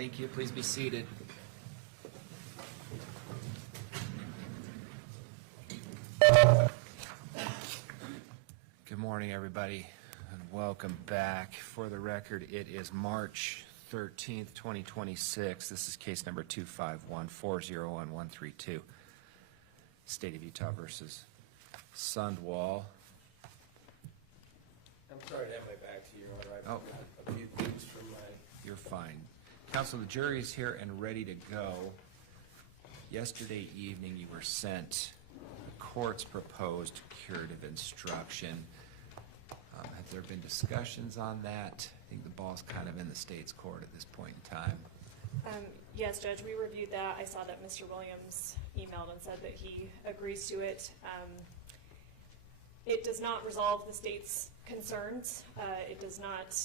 Thank you. Please be seated. Good morning, everybody, and welcome back. For the record, it is March 13th, 2026. This is case number 251-401-132. State of Utah versus Sundwall. I'm sorry to have my back to you, Your Honor. I Oh. forgot a few things from my... You're fine. Counsel, the jury is here and ready to go. Yesterday evening, you were sent the court's proposed curative instruction. Have there been discussions on that? I think the ball's kind of in the state's court at this point in time. Yes, Judge, we reviewed that. I saw that Mr. Williams emailed and said that he agrees to it. It does not resolve the state's concerns. It does not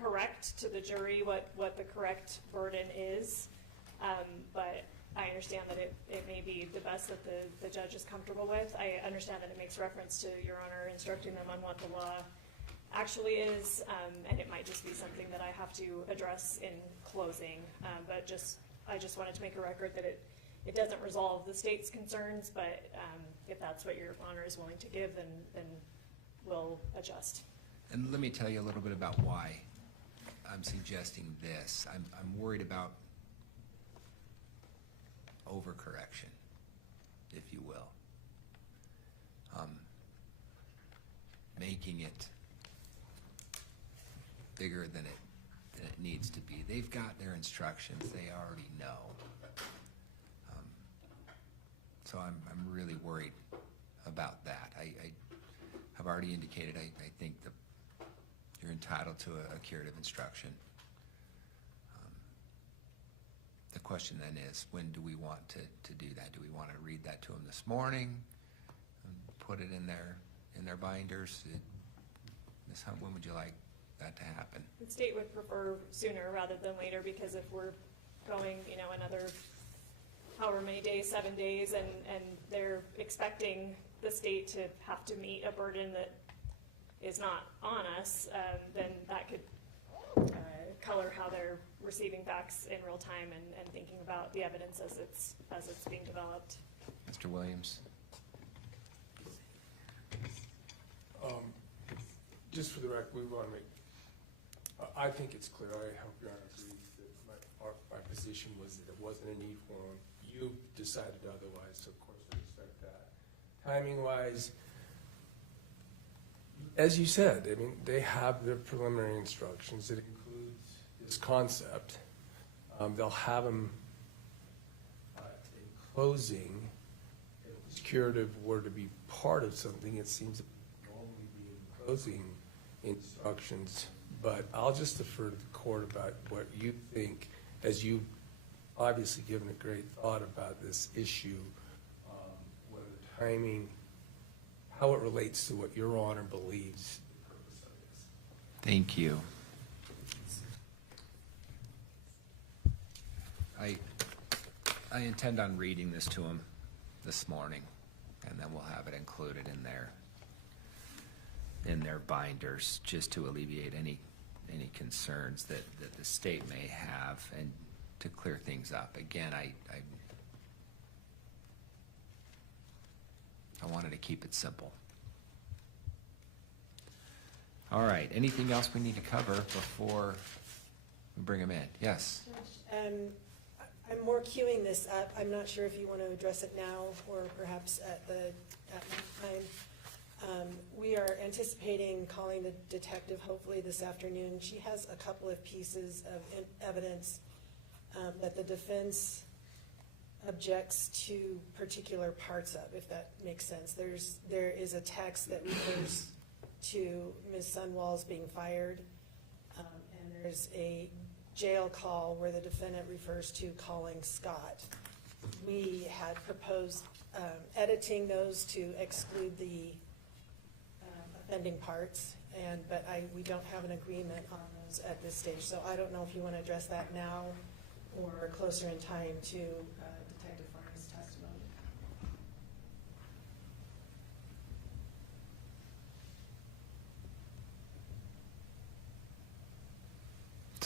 correct to the jury what the correct burden is. But I understand that it may be the best that the judge is comfortable with. I understand that it makes reference to Your Honor instructing them on what the law actually is, and it might just be something that I have to address in closing. But I just wanted to make a record that it doesn't resolve the state's concerns, but if that's what Your Honor is willing to give, then we'll adjust. And let me tell you a little bit about why I'm suggesting this. I'm worried about overcorrection, if you will. Making it bigger than it needs to be. They've got their instructions. They already know. So I'm really worried about that. I have already indicated I think you're entitled to a curative instruction. The question then is, when do we want to do that? Do we want to read that to them this morning and put it in their binders? Ms. Hunt, when would you like that to happen? The state would prefer sooner rather than later, because if we're going, another however many days, 7 days, and they're expecting the state to have to meet a burden that is not on us, then that could color how they're receiving facts in real time and thinking about the evidence as it's being developed. Mr. Williams? Just for the record, we want to make... I think it's clear. I hope Your Honor agrees that my position was that it wasn't a need for them. You decided otherwise, so of course I respect that. Timing-wise, as you said, they have their preliminary instructions. It includes this concept. They'll have them in closing. If this curative were to be part of something, it seems to normally be in closing instructions. But I'll just defer to the court about what you think, as you've obviously given a great thought about this issue, whether the timing, how it relates to what Your Honor believes the purpose of this. Thank you. I intend on reading this to them this morning, and then we'll have it included in their binders, just to alleviate any concerns that the state may have and to clear things up. Again, I wanted to keep it simple. All right, anything else we need to cover before we bring them in? Yes? I'm more queuing this up. I'm not sure if you want to address it now or perhaps at time. We are anticipating calling the detective hopefully this afternoon. She has a couple of pieces of evidence that the defense objects to particular parts of, if that makes sense. There is a text that refers to Ms. Sundwall's being fired, and there's a jail call where the defendant refers to calling Scott. We had proposed editing those to exclude the offending parts, but we don't have an agreement on those at this stage. So I don't know if you want to address that now or closer in time to Detective Farnsworth's testimony.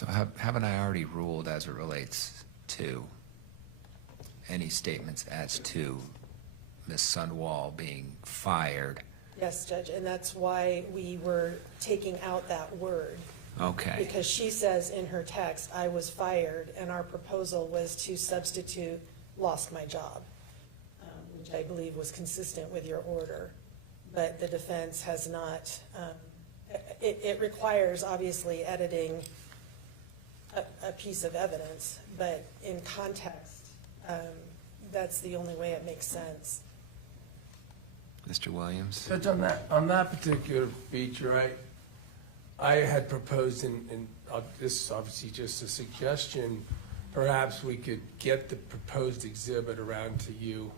So haven't I already ruled as it relates to any statements as to Ms. Sundwall being fired? Yes, Judge, and that's why we were taking out that word. Okay, Because she says in her text, I was fired, and our proposal was to substitute lost my job, which I believe was consistent with your order. But the defense has not, it requires obviously editing a piece of evidence, but in context, that's the only way it makes sense. Mr. Williams? Judge, on that particular feature, I had proposed, and this is obviously just a suggestion, perhaps we could get the proposed exhibit around to you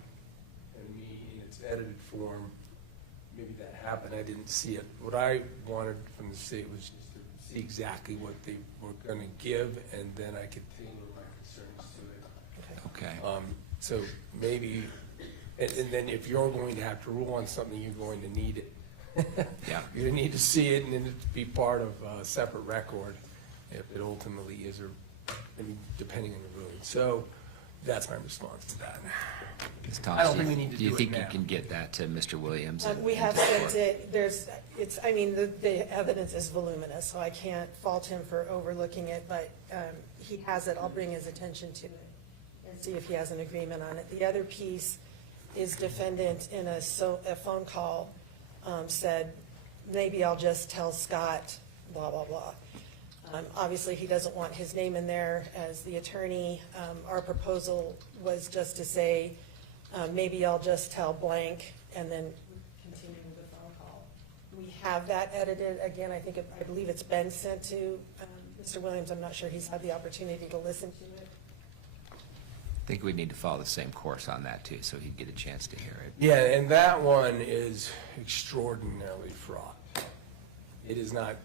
and me in its edited form. Maybe that happened, I didn't see it. What I wanted from the state was just to see exactly what they were gonna give, and then I could tailor my concerns to it. Okay, So maybe, and then if you're going to have to rule on something, you're going to need it. Yeah. You're gonna need to see it and then it be part of a separate record if it ultimately is, or, I mean, depending on the ruling. So that's my response to that. Ms. I don't Thompson, think we need to do you do it think you now. can get that to Mr. Williams? We have and to the sent court? it, I mean, the evidence is voluminous, so I can't fault him for overlooking it, but he has it, I'll bring his attention to it and see if he has an agreement on it. The other piece is defendant in a phone call said, maybe I'll just tell Scott, blah, blah, blah. Obviously, he doesn't want his name in there as the attorney. Our proposal was just to say, maybe I'll just tell blank and then continue with the phone call. We have that edited. Again, I believe it's been sent to Mr. Williams. I'm not sure he's had the opportunity to listen to it. I think we need to follow the same course on that too, so he'd get a chance to hear it. Yeah, and that one is extraordinarily fraught. It is not,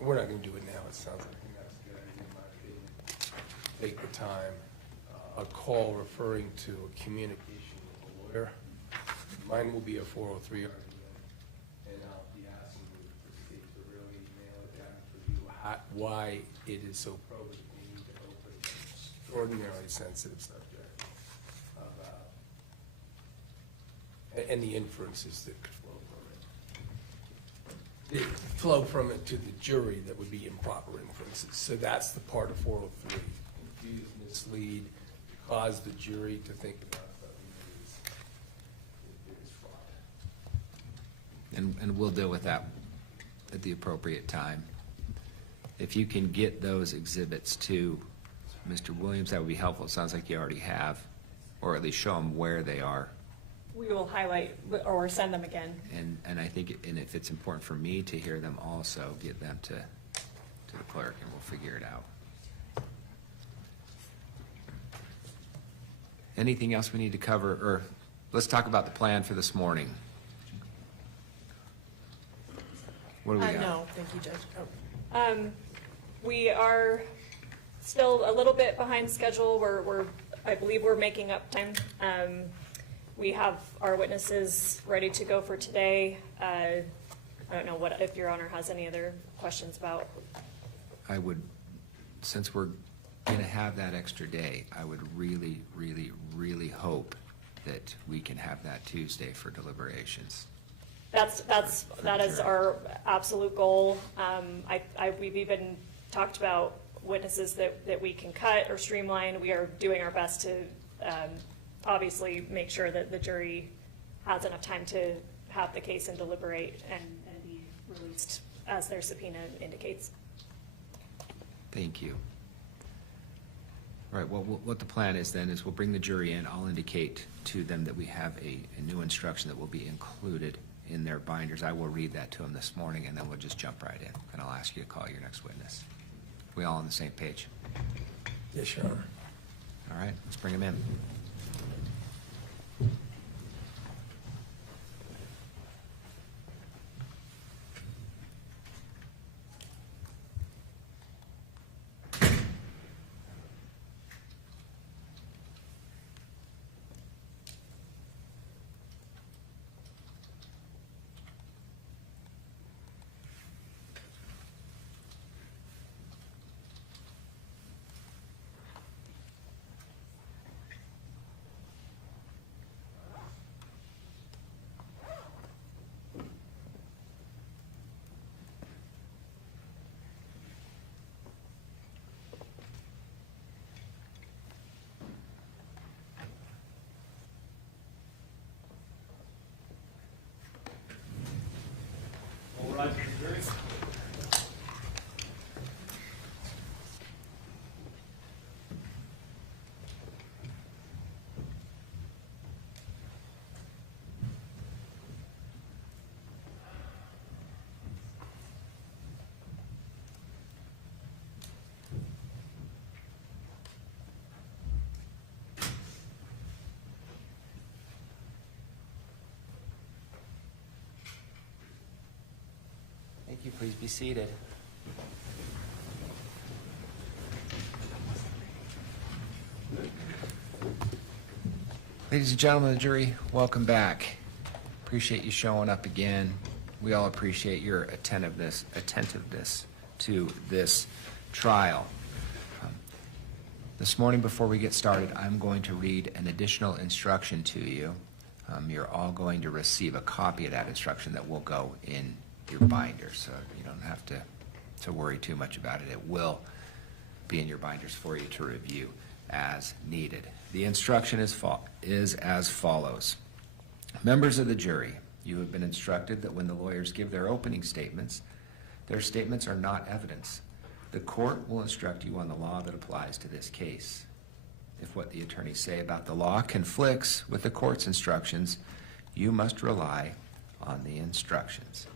we're not gonna do it now, it sounds like that's a good idea in my opinion. Take the time, a call referring to a communication with a lawyer. Mine will be a 403 argument, and I'll be asking the state to really nail it down for you, why it is so probative. We need to open an extraordinarily sensitive subject and the inferences that could flow from it. Flow from it to the jury that would be improper inferences. So that's the part of 403. Confuse, mislead, cause the jury to think about something that is fraud. And we'll deal with that at the appropriate time. If you can get those exhibits to Mr. Williams, that would be helpful. It sounds like you already have, or at least show him where they are. We will highlight or send them again. And I think, and if it's important for me to hear them also, get them to the clerk and we'll figure it out. Anything else we need to cover, or let's talk about the plan for this morning. What do we got? No, thank you, Judge. We are still a little bit behind schedule. I believe we're making up time. We have our witnesses ready to go for today. I don't know if Your Honor has any other questions about. I would, since we're gonna have that extra day, I would really, really, really hope that we can have that Tuesday for deliberations. That is our absolute goal. We've even talked about witnesses that we can cut or streamline. We are doing our best to obviously make sure that the jury has enough time to have the case and deliberate and be released as their subpoena indicates. Thank you. All right, well, what the plan is then is we'll bring the jury in. I'll indicate to them that we have a new instruction that will be included in their binders. I will read that to them this morning, and then we'll just jump right in, and I'll ask you to call your next witness. We all on the same page? Yes, Your Honor. All right, let's bring them in. you. Please be seated. Ladies and gentlemen of the jury, welcome back. Appreciate you showing up again. We all appreciate your attentiveness to this trial. This morning, before we get started, I'm going to read an additional instruction to you. You're all going to receive a copy of that instruction that will go in your binder, so you don't have to worry too much about it. It will be in your binders for you to review as needed. The instruction is as follows. Members of the jury, you have been instructed that when the lawyers give their opening statements, their statements are not evidence. The court will instruct you on the law that applies to this case. If what the attorneys say about the law conflicts with the court's instructions, you must rely on the instructions.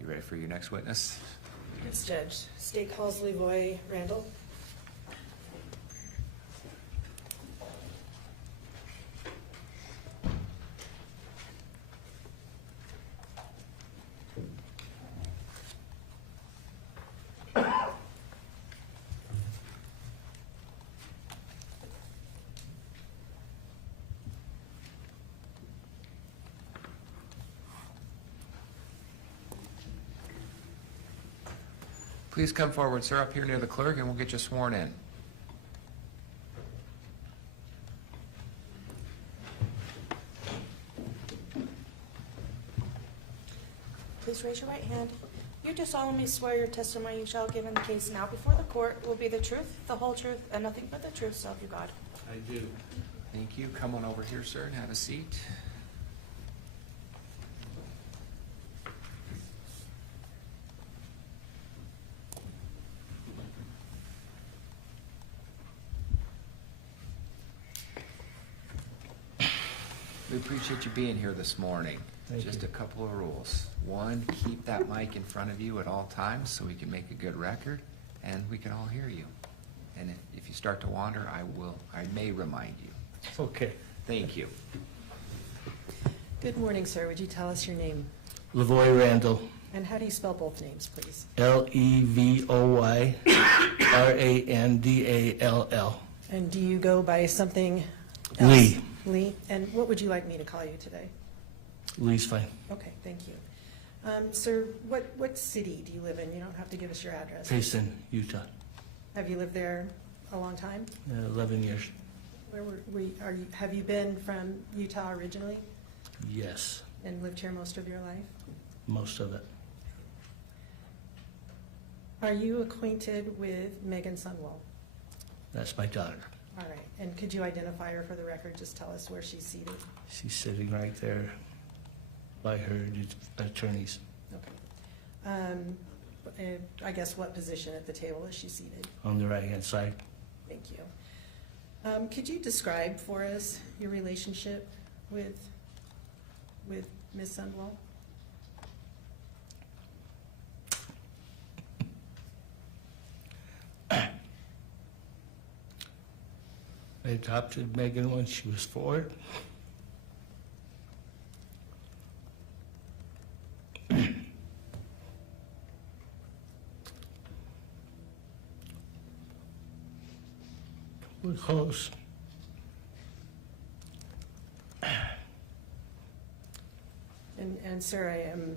You ready for your next witness? Yes, Judge. State calls Levoy Randall. Please come forward, sir, up here near the clerk, and we'll get you sworn in. Please raise your right hand. You do solemnly swear your testimony you shall give in the case now before the court will be the truth, the whole truth, and nothing but the truth, so help you God. I do. Thank you. Come on over here, sir, and have a seat. We appreciate you being here this morning. Just a couple of rules. One, keep that mic in front of you at all times so we can make a good record and we can all hear you. And if you start to wander, I may remind you. Okay. Thank you. Good morning, sir. Would you tell us your name? Levoy Randall, And how do you spell both names, please? Levoy Randall. And do you go by something else? Lee. Lee. And what would you like me to call you today? Lee's fine. Okay, thank you. Sir, what city do you live in? You don't have to give us your address. Payson, Utah. Have you lived there a long time? 11 years. Have you been from Utah originally Yes, and lived here most of your life? most of it. Are you acquainted with Meggan Sundwall? That's my daughter. All right, and could you identify her for the record? Just tell us where she's seated. She's sitting right there by her attorneys. Okay. And I guess what position at the table is she seated? On the right-hand side. Thank you. Could you describe for us your relationship with Ms. Sundwall? I adopted Megan when she was 4. We're close. And sir, I am,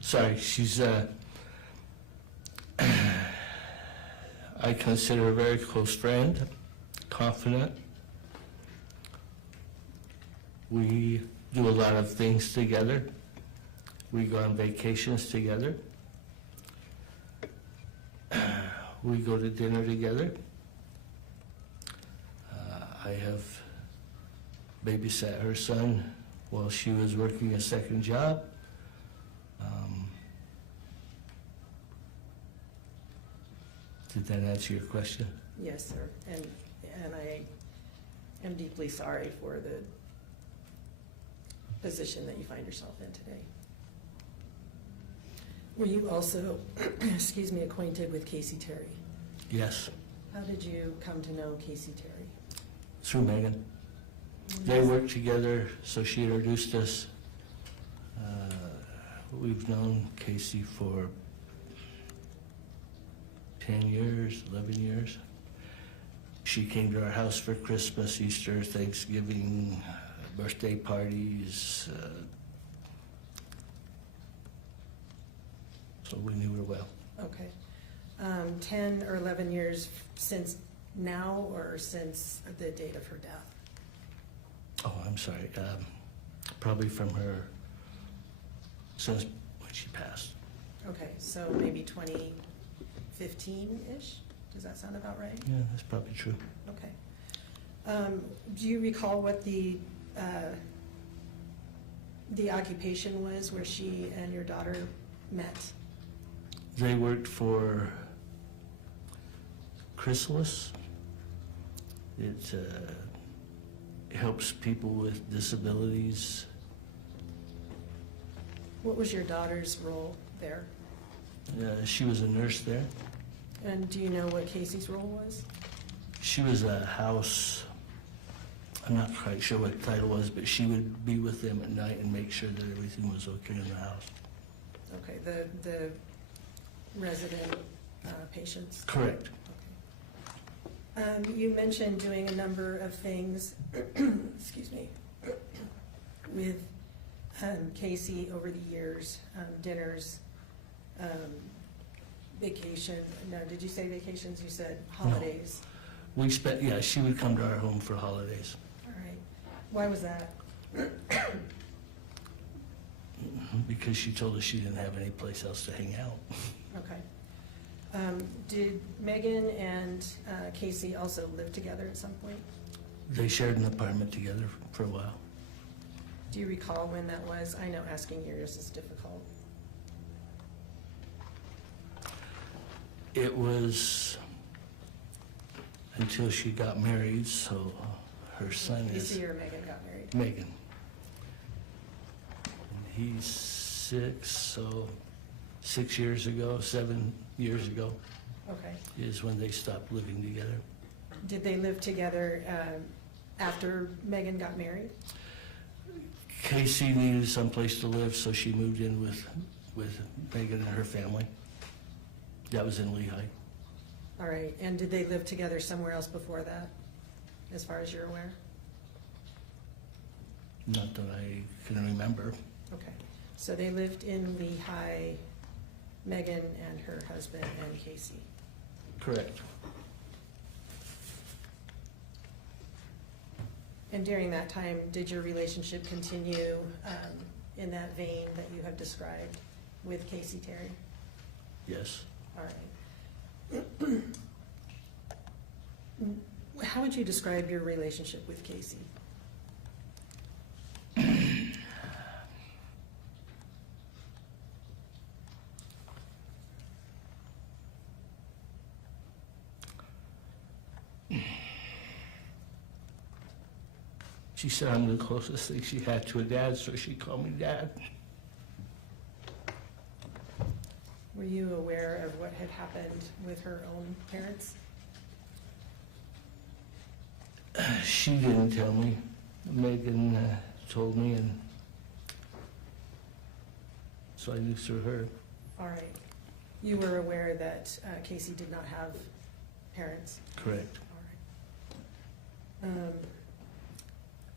Sorry, she's I consider her a very close friend, confident. We do a lot of things together. We go on vacations together. We go to dinner together. I have babysat her son while she was working a second job. Did that answer your question? yes, sir, and I am deeply sorry for the position that you find yourself in today. Were you also, excuse me, acquainted with Kacee Terry? Yes, How did you come to know Kacee Terry? through Megan. They worked together, so she introduced us. We've known Kacee for 10 years, 11 years. She came to our house for Christmas, Easter, Thanksgiving, birthday parties. So we knew her well. Okay. 10 or 11 years since now or since the date of her death? Oh, I'm sorry. Probably from her, since when she passed. Okay, so maybe 2015-ish? Does that sound about right? Yeah, that's probably true. Okay. Do you recall what the occupation was where she and your daughter met? They worked for Chrysalis. It helps people with disabilities. What was your daughter's role there? She was a nurse there. And do you know what Kacee's role was? She was a house, I'm not quite sure what the title was, but she would be with them at night and make sure that everything was okay in the house. Okay, the resident patients? Correct. Okay. You mentioned doing a number of things, excuse me, with Kacee over the years, dinners, vacation. No, did you say vacations? You said holidays. We spent, yeah, she would come to our home for holidays. All right. Why was that? Because she told us she didn't have any place else to hang out. Okay. Did Meggan and Kacee also live together at some point? They shared an apartment together for a while. Do you recall when that was? I know asking years is difficult. It was until she got married, so her son is Kacee or Meggan got married? Meggan. He's 6, so 6 years ago, 7 years ago Okay. is when they stopped living together. Did they live together after Meggan got married? Kacee needed someplace to live, so she moved in with Meggan and her family. That was in Lehigh. All right. And did they live together somewhere else before that, as far as you're aware? Not that I can remember. Okay. So they lived in Lehigh, Meggan and her husband and Kacee. Correct. And during that time, did your relationship continue in that vein that you have described with Kacee Terry? Yes. All right. How would you describe your relationship with Kacee? She said I'm the closest thing she had to a dad, so she called me Dad. Were you aware of what had happened with her own parents? She didn't tell me. Meggan told me, and so I knew through her. All right. You were aware that Kacee did not have parents? Correct. All right.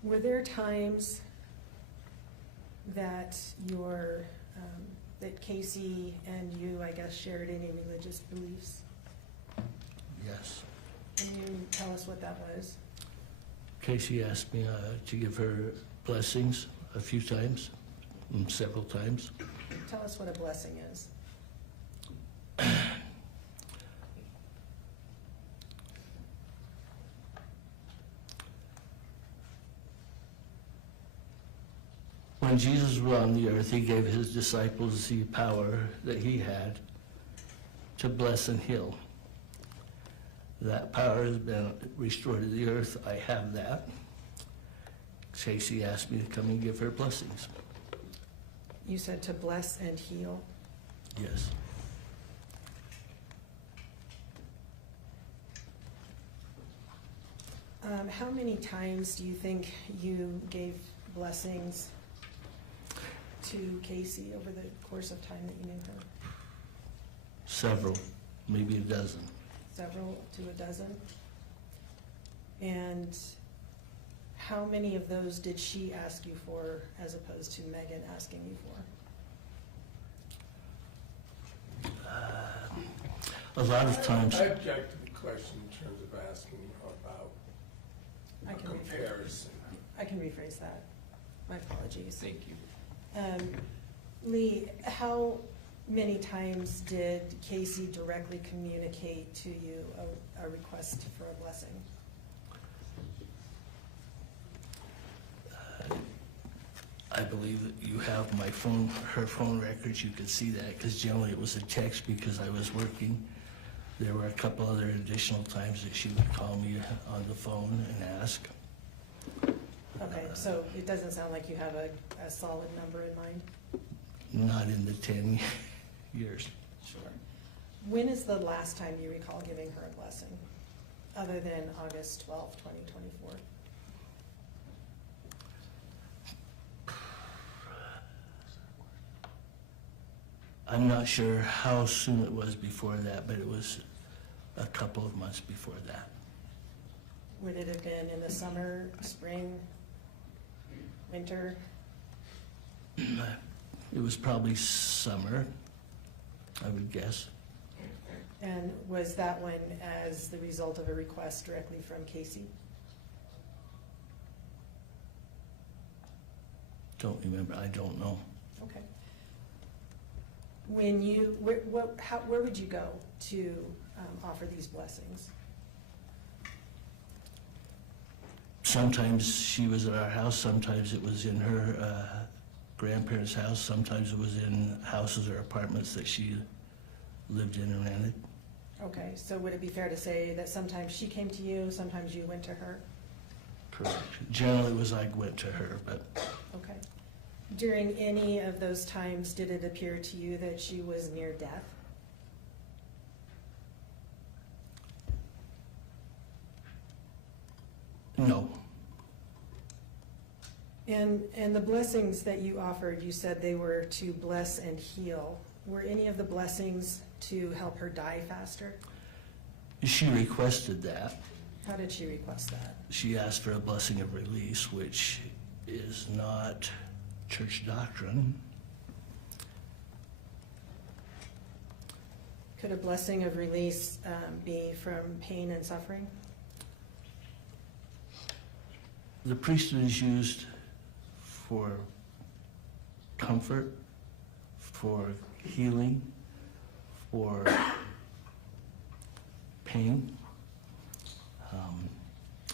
Were there times that that Kacee and you, I guess, shared any religious beliefs? Yes. Can you tell us what that was? Kacee asked me to give her blessings a few times, several times. Tell us what a blessing is. When Jesus was on the earth, he gave his disciples the power that he had to bless and heal. That power has been restored to the earth. I have that. Kacee asked me to come and give her blessings. You said to bless and heal. Yes. How many times do you think you gave blessings to Kacee over the course of time that you knew her? Several, maybe a dozen. Several to a dozen? And how many of those did she ask you for as opposed to Meggan asking you for? A lot of times, I object to the question in terms of asking about I a can rephrase, comparison. I can rephrase that. My apologies. Thank you. Lee, how many times did Kacee directly communicate to you a request for a blessing? I believe that you have my phone, her phone records, you could see that, because generally it was a text because I was working. There were a couple other additional times that she would call me on the phone and ask. Okay, so it doesn't sound like you have a solid number in mind? Not in the 10 years. Sure. When is the last time you recall giving her a blessing, other than August 12th, 2024? I'm not sure how soon it was before that, but it was a couple of months before that. Would it have been in the summer, spring, winter? It was probably summer, I would guess. And was that one as the result of a request directly from Kacee? Don't remember, I don't know. Okay. When you, where would you go to offer these blessings? Sometimes she was at our house, sometimes it was in her grandparents' house, sometimes it was in houses or apartments that she lived in and rented. Okay, so would it be fair to say that sometimes she came to you, sometimes you went to her? Correct. Generally it was I went to her, but Okay. During any of those times, did it appear to you that she was near death? no. And the blessings that you offered, you said they were to bless and heal. Were any of the blessings to help her die faster? She requested that. How did she request that? She asked for a blessing of release, which is not church doctrine. Could a blessing of release be from pain and suffering? The priesthood is used for comfort, for healing, for pain.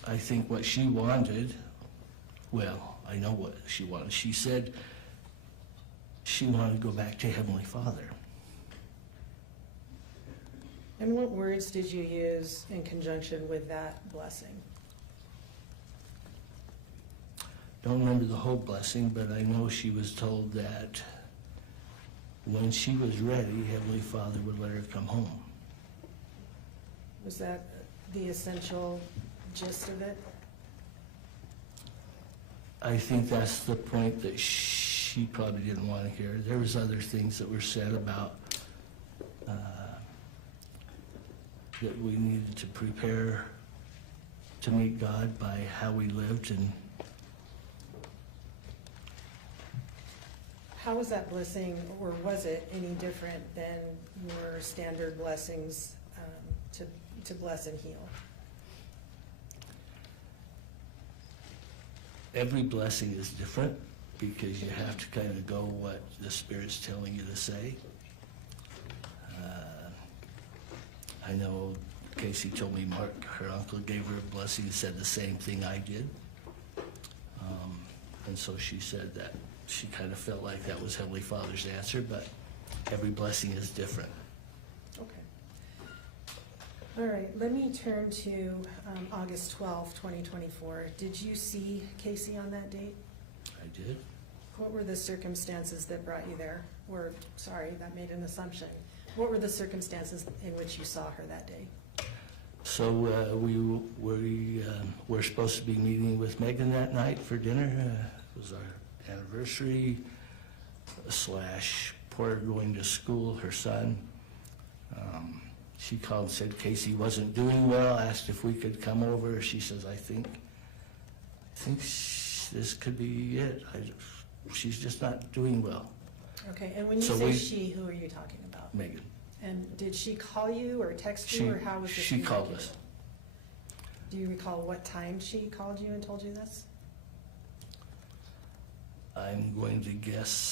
I think what she wanted, well, I know what she wanted. She said she wanted to go back to Heavenly Father. And what words did you use in conjunction with that blessing? Don't remember the whole blessing, but I know she was told that when she was ready, Heavenly Father would let her come home. Was that the essential gist of it? I think that's the point that she probably didn't want to hear. There was other things that were said about that we needed to prepare to meet God by how we lived, and How was that blessing, or was it any different than your standard blessings to bless and heal? every blessing is different because you have to kind of go what the Spirit's telling you to say. I know Kacee told me Mark, her uncle, gave her a blessing and said the same thing I did. And so she said that she kind of felt like that was Heavenly Father's answer, but every blessing is different. Okay. All right, let me turn to August 12th, 2024. Did you see Kacee on that date? I did. What were the circumstances that brought you there? Or, sorry, that made an assumption. What were the circumstances in which you saw her that day? So we were supposed to be meeting with Meggan that night for dinner. It was our anniversary. / Porter going to school, her son. She called and said Kacee wasn't doing well, asked if we could come over. She says, I think this could be it. She's just not doing well. Okay, and when you So say we- she, who are you talking about? Megan, And did she call you or text you, or how was this she called communicated? us. Do you recall what time she called you and told you this? I'm going to guess,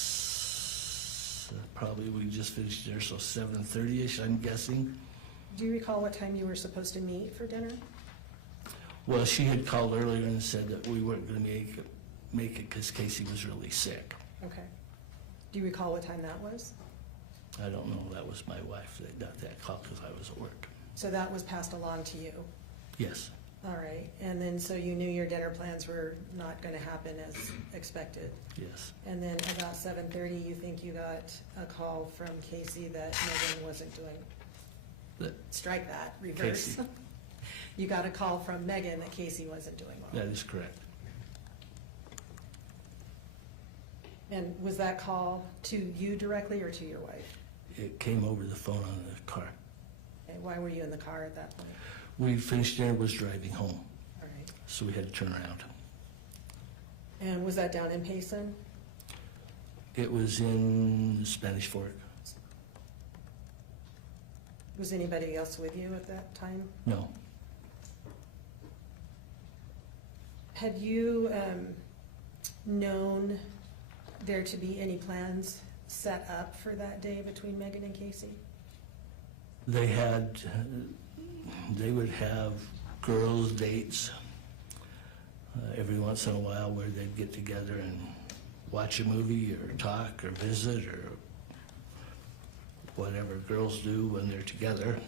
probably we just finished dinner, so 7:30ish, I'm guessing. Do you recall what time you were supposed to meet for dinner? Well, she had called earlier and said that we weren't gonna make it because Kacee was really sick. Okay. Do you recall what time that was? I don't know, that was my wife that got that call because I was at work. So that was passed along to you? Yes, All right, and then so you knew your dinner plans were not gonna happen as expected? yes, And then about 7:30, you think you got a call from Kacee that Meggan wasn't doing, that, strike that, reverse. Kacee. You got a call from Meggan that Kacee wasn't doing well. that is correct. And was that call to you directly or to your wife? It came over the phone on the car. And why were you in the car at that point? We finished dinner, was driving home, All right. so we had to turn around. And was that down in Payson? It was in Spanish Fork. Was anybody else with you at that time? No, Had you known there to be any plans set up for that day between Meggan and Kacee? they would have girls' dates every once in a while where they'd get together and watch a movie or talk or visit or whatever girls do when they're together.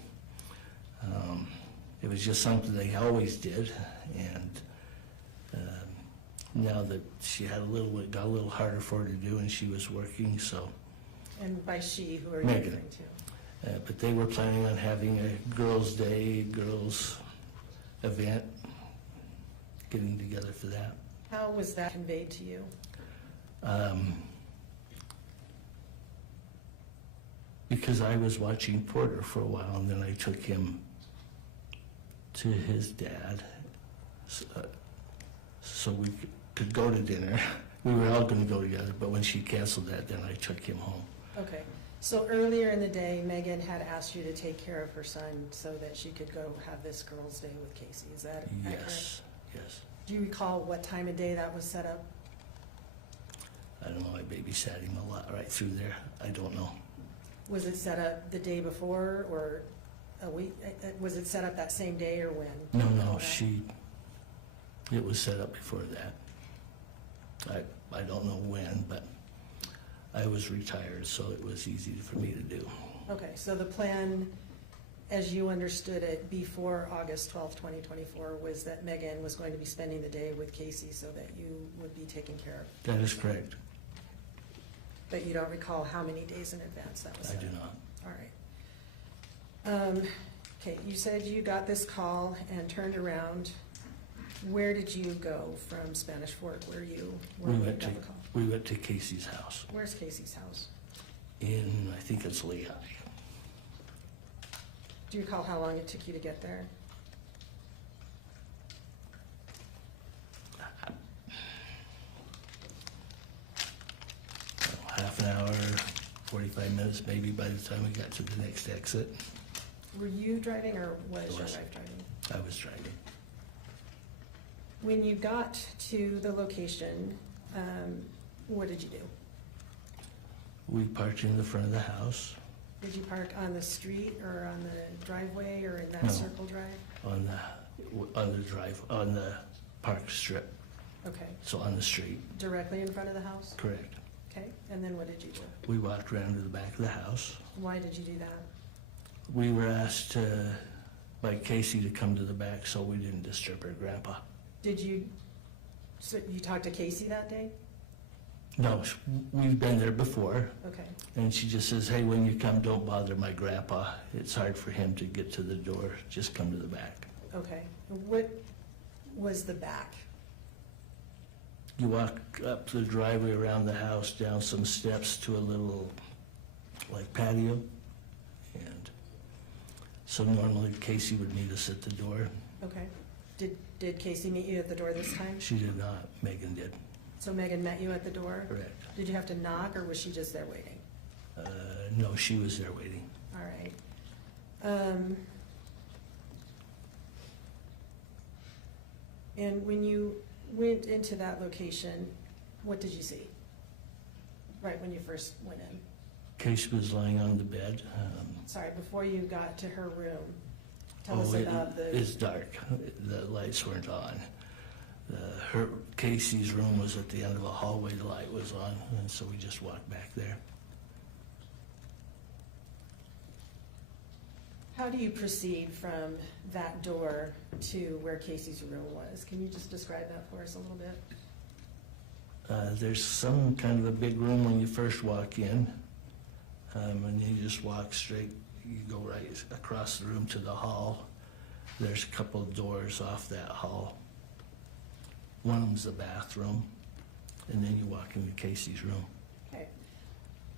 It was just something they always did, and now that she had it got a little harder for her to do, and she was working, so. And by she, who are you Meggan. referring to? But they were planning on having a girls' day, girls' event, getting together for that. How was that conveyed to you? Because I was watching Porter for a while, and then I took him to his dad, so we could go to dinner. We were all gonna go together, but when she canceled that, then I took him home. Okay, so earlier in the day, Meggan had asked you to take care of her son so that she could go have this girls' day with Kacee, is that accurate? Yes, yes. Do you recall what time of day that was set up? I don't know, I babysat him a lot right through there. I don't know. Was it set up the day before or a week, was it set up that same day or when? No, it was set up before that. I don't know when, but I was retired, so it was easy for me to do. Okay, so the plan, as you understood it before August 12th, 2024, was that Meggan was going to be spending the day with Kacee so that you would be taken care of. That is correct. But you don't recall how many days in advance that was I set do up? not. All right. Okay, you said you got this call and turned around. Where did you go from Spanish Fork? Where you We got went the call? to Kacee's house Where's Kacee's house? in, I think it's Lehigh. Do you recall how long it took you to get there? Half an hour, 45 minutes maybe by the time we got to the next exit. Were you driving or was your was. wife driving? I was driving. When you got to the location, what did you do? We parked in the front of the house Did you park on the street or on the driveway or in that No. circle drive? on the park strip, Okay, so on the street, directly in front of the house? correct. Okay, and then what did you do? We walked around to the back of the house. Why did you do that? We were asked by Kacee to come to the back so we didn't disturb her grandpa. Did you, so you talked to Kacee that day? No, we've been there before, Okay, and she just says, hey, when you come, don't bother my grandpa. It's hard for him to get to the door, just come to the back. okay. What was the back? You walk up the driveway around the house, down some steps to a little, like patio. And so normally Kacee would meet us at the door. Okay. Did Kacee meet you at the door this time? She did not, Meggan did. So Meggan met you at the door? Correct. Did you have to knock, or was she just there waiting? No, she was there waiting. All right. And when you went into that location, what did you see? Right when you first went in? Kacee was lying on the bed. Sorry, before you got to her room, tell us about the. It's dark. The lights weren't on. Kacee's room was at the end of a hallway, the light was on, and so we just walked back there. How do you proceed from that door to where Kacee's room was? Can you just describe that for us a little bit? There's some kind of a big room when you first walk in, and then you just walk straight, you go right across the room to the hall. There's a couple of doors off that hall. One of them's the bathroom, and then you walk into Kacee's room. Okay.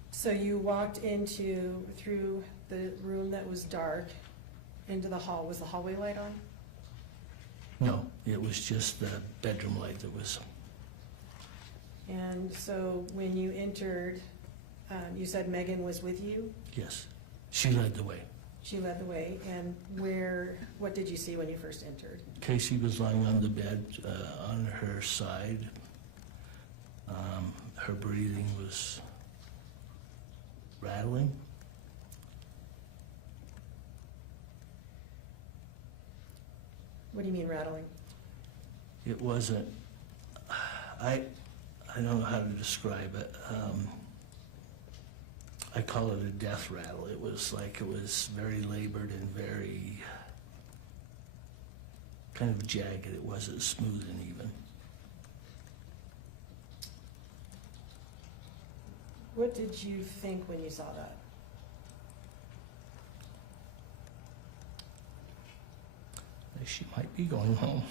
So you walked through the room that was dark, into the hall. Was the hallway light on? No, it was just the bedroom light that was. And so when you entered, you said Meggan was with you? Yes, she led the way. She led the way, and what did you see when you first entered? Kacee was lying on the bed on her side. Her breathing was rattling. What do you mean rattling? It wasn't, I don't know how to describe it. I call it a death rattle. It was very labored and very kind of jagged. It wasn't smooth and even. What did you think when you saw that? She might be going home.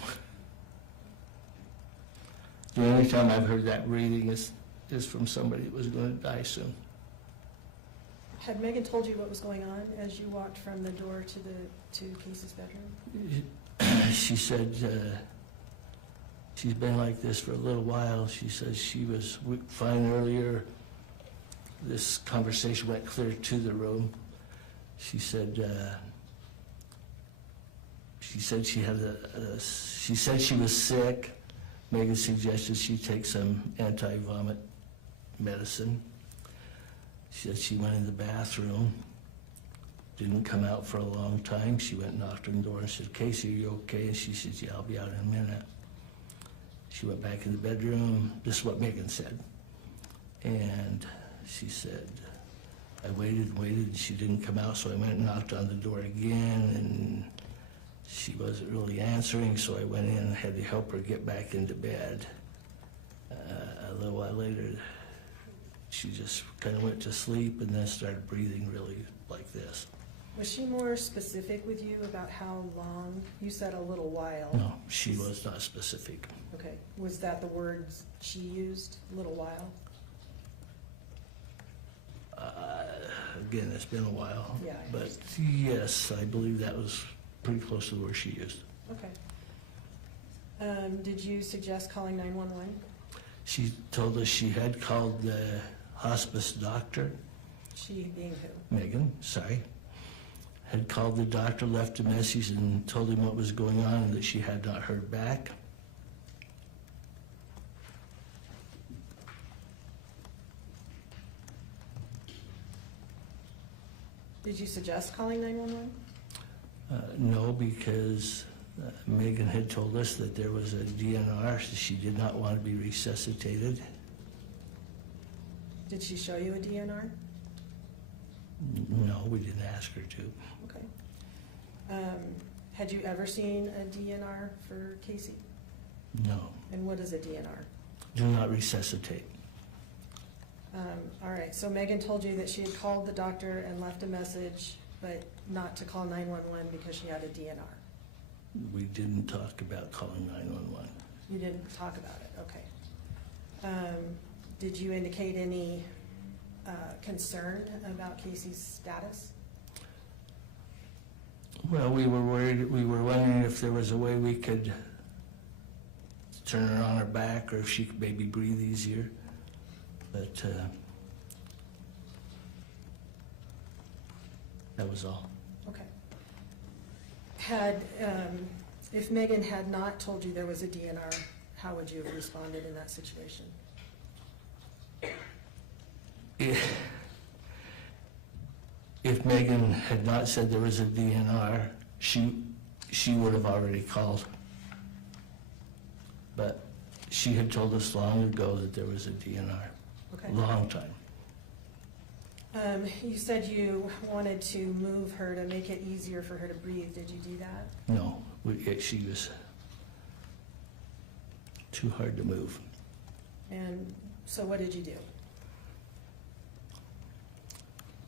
The only time I've heard that breathing is from somebody that was going to die soon. Had Meggan told you what was going on as you walked from the door to Kacee's bedroom? She said she's been like this for a little while. She says she was fine earlier. This conversation went clear to the room. She said she was sick. Meggan suggested she take some anti-vomit medicine. She said she went in the bathroom, didn't come out for a long time. She went and knocked on the door and said, "Kacee, are you okay?" And she said, "Yeah, I'll be out in a minute." She went back in the bedroom. This is what Meggan said. And she said, I waited and waited, and she didn't come out, so I went and knocked on the door again, and she wasn't really answering, so I went in and had to help her get back into bed. A little while later, she just kind of went to sleep and then started breathing really like this. Was she more specific with you about how long? You said a little while. No, she was not specific. Okay. Was that the words she used, a little while? Again, it's been a while. Yeah, I But yes, I believe that was pretty close to the word she used. Okay. Did you suggest calling 911? She told us she had called the hospice doctor. She being who? Meggan, sorry, had called the doctor, left a message, and told him what was going on and that she had not heard back. Did you suggest calling 911? No, because Meggan had told us that there was a DNR, so she did not want to be resuscitated. Did she show you a DNR? No, we didn't ask her to. Okay. Had you ever seen a DNR for Kacee? No, And what is a DNR? do not resuscitate. All right, so Meggan told you that she had called the doctor and left a message, but not to call 911 because she had a DNR. We didn't talk about calling 911. You didn't talk about it, okay. Did you indicate any concern about Kacee's status? Well, we were worried, we were wondering if there was a way we could turn her on her back, or if she could maybe breathe easier. But that was all. Okay. If Meggan had not told you there was a DNR, how would you have responded in that situation? If Meggan had not said there was a DNR, she would have already called. But she had told us long ago that there was a DNR, Okay. long time. You said you wanted to move her to make it easier for her to breathe. Did you do that? No, she was too hard to move. And so what did you do?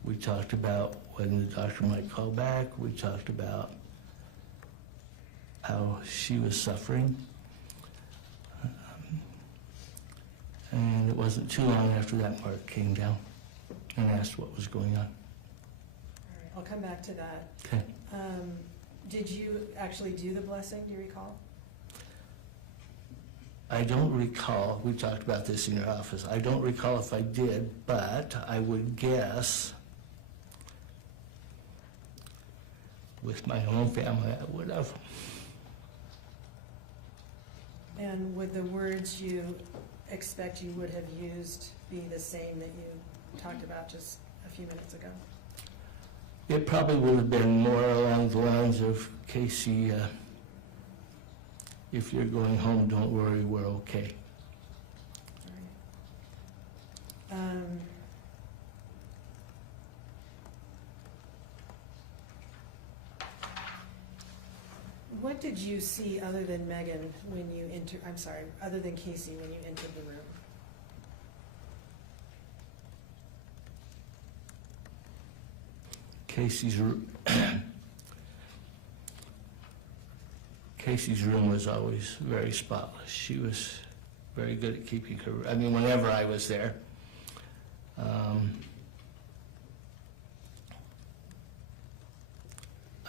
We talked about when the doctor might call back. We talked about how she was suffering. And it wasn't too long after that Mark came down and asked what was going on. All right, I'll come back to that. Okay. Did you actually do the blessing? Do you recall? I don't recall, we talked about this in your office, I don't recall if I did, but I would guess with my own family, I would have. And would the words you expect you would have used be the same that you talked about just a few minutes ago? It probably would have been more along the lines of, Kacee, if you're going home, don't worry, we're okay. All right. What did you see other than Meggan when you other than Kacee when you entered the room? Casey's room was always very spotless. She was very good at keeping her, I mean, whenever I was there.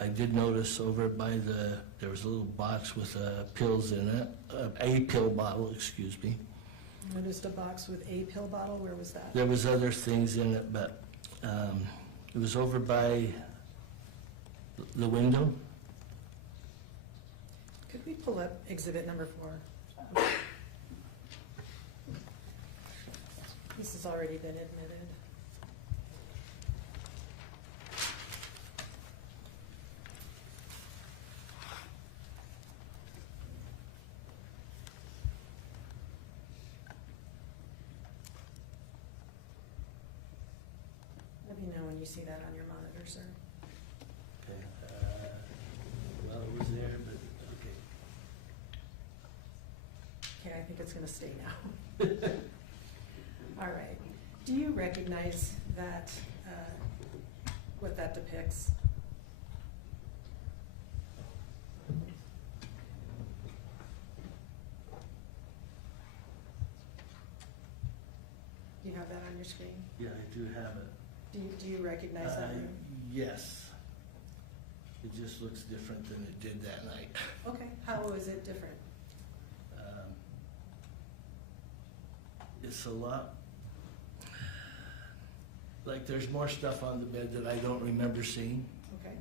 I did notice over by there was a little box with pills in it, a pill bottle, excuse me. Noticed a box with a pill bottle. Where was that? There was other things in it, but it was over by the window. Could we pull up exhibit number 4? This has already been admitted. Let me know when you see that on your monitor, sir. Okay. Well, it was there, but, okay. Okay, I think it's gonna stay now. All right. Do you recognize that, what that depicts? Do you have that on your screen? Yeah, I do have it. Do you recognize that room? Yes. It just looks different than it did that night. Okay, how is it different? It's a lot, like there's more stuff on the bed that I don't remember seeing. Okay,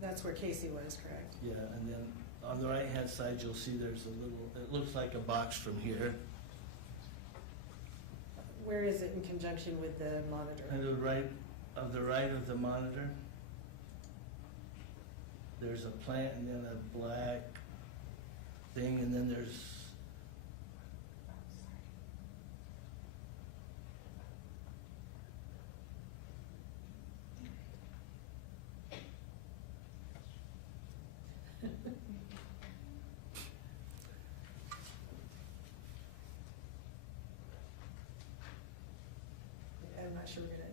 that's where Kacee was, correct? Yeah, and then on the right-hand side, you'll see there's a little, it looks like a box from here. Where is it in conjunction with the monitor? And the right of the monitor, there's a plant and then a black thing, and then there's I'm not sure where it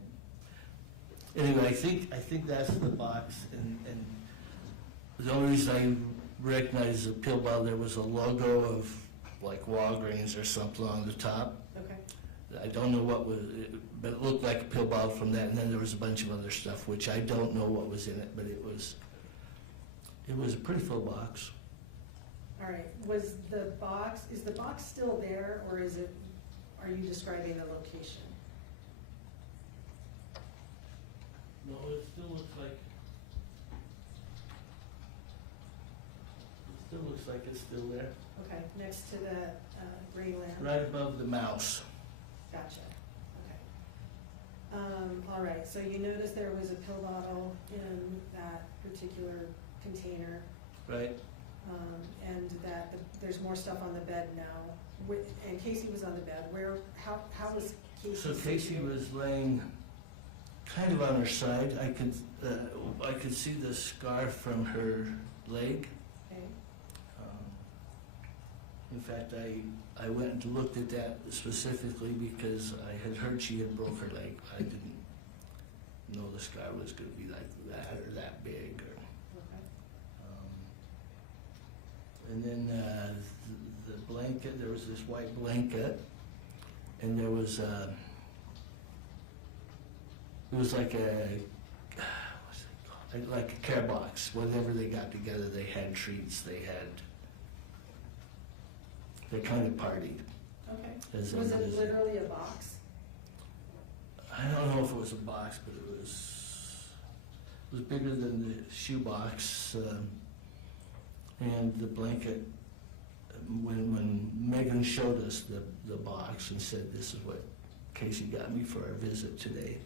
Anyway, I think that's the box, and the only reason I recognize the pill bottle, there was a logo of like Walgreens or something on the top. Okay, I don't know what was, but it looked like a pill bottle from that, and then there was a bunch of other stuff, which I don't know what was in it, but it was a pretty full box. all right. Is the box still there, or are you describing the location? No, it still looks like it's still there. Okay, next to the gray lamp? Right above the mouse. Gotcha, okay. All right, so you noticed there was a pill bottle in that particular container, Right. and that there's more stuff on the bed now. And Kacee was on the bed. How was Kacee? So Kacee was laying kind of on her side. I could see the scar from her leg. Okay, In fact, I went and looked at that specifically because I had heard she had broke her leg. I didn't know the scar was going to be like that or that big. okay. And then the blanket, there was this white blanket, and there was it was like what's it called? Like a care box. Whenever they got together, they had treats. They kind of partied. Okay. As Was in- it literally a box? I don't know if it was a box, but it was bigger than the shoe box. And the blanket, when Meggan showed us the box and said, "This is what Kacee got me for our visit today,"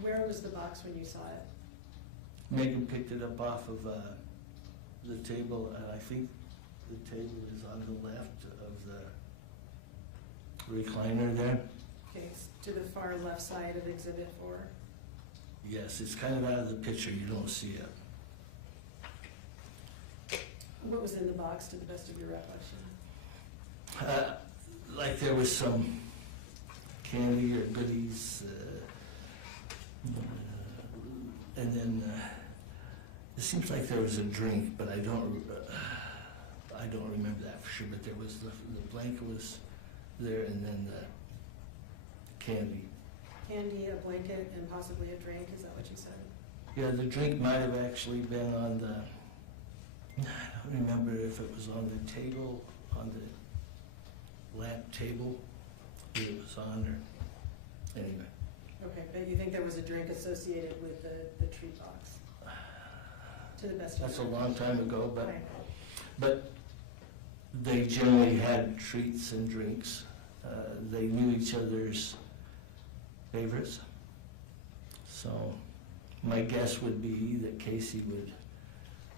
Where was the box when you saw it? Meggan picked it up off of the table, and I think the table is on the left of the recliner there. Okay, to the far left side of Exhibit 4. Yes, it's kind of out of the picture, you don't see it. What was in the box to the best of your recollection? Like there was some candy or goodies, and then it seems like there was a drink, but I don't remember that for sure. But there was the blanket was there, and then the candy. Candy, a blanket, and possibly a drink, is that what you said? Yeah, the drink might have actually been on the. I don't remember if it was on the table, on the lamp table, if it was on or, anyway. Okay, but you think there was a drink associated with the treat box? To the best of your That's a long time ago, Okay. but they generally had treats and drinks. They knew each other's favorites. So my guess would be that Kacee would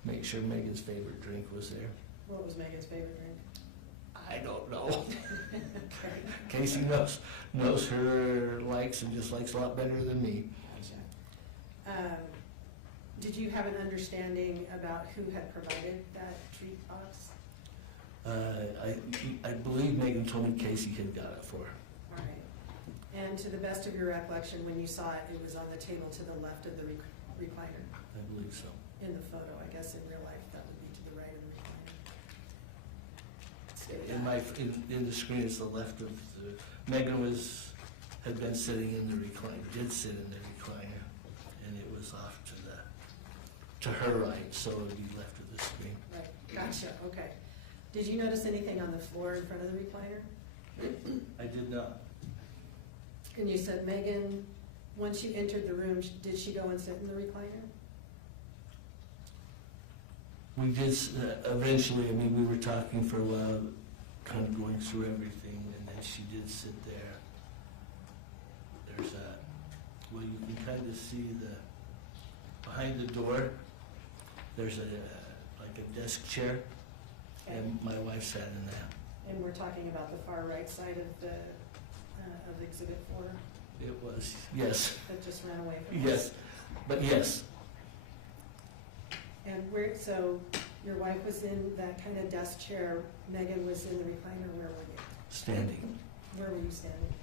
make sure Meggan's favorite drink was there. What was Megan's favorite drink? I don't know. Okay. Kacee knows her likes and dislikes a lot better than me. Gotcha. Did you have an understanding about who had provided that treat box? I believe Meggan told me Kacee had got it for her. All right. And to the best of your recollection, when you saw it, it was on the table to the left of the recliner? I believe so. In the photo, I guess in real life, that would be to the right of the recliner. In the screen is the left of the, Meggan had been sitting in the recliner, did sit in the recliner, and it was off to her right, so it would be left of the screen. Right, gotcha, okay. Did you notice anything on the floor in front of the recliner? I did not. And you said Meggan, once you entered the room, did she go and sit in the recliner? We did, eventually, I mean, we were talking for a while, kind of going through everything, and then she did sit there. There's well, you can kind of see behind the door, there's like a desk chair, and my wife sat in that. And we're talking about the far right side of Exhibit 4 It was, yes, that just ran away from us? yes, but yes. And so your wife was in that kind of desk chair, Meggan was in the recliner, where were you? Standing. Where were you standing?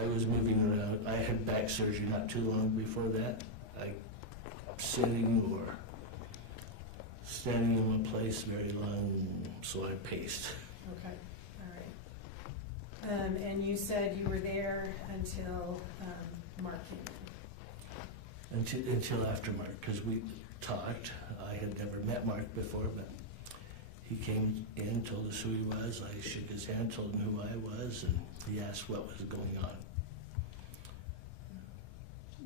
I was moving around. I had back surgery not too long before that. Sitting or standing in one place very long, so I paced. Okay, all right. And you said you were there until Mark came in. Until after Mark, because we talked. I had never met Mark before, but he came in, told us who he was. I shook his hand, told him who I was, and he asked what was going on.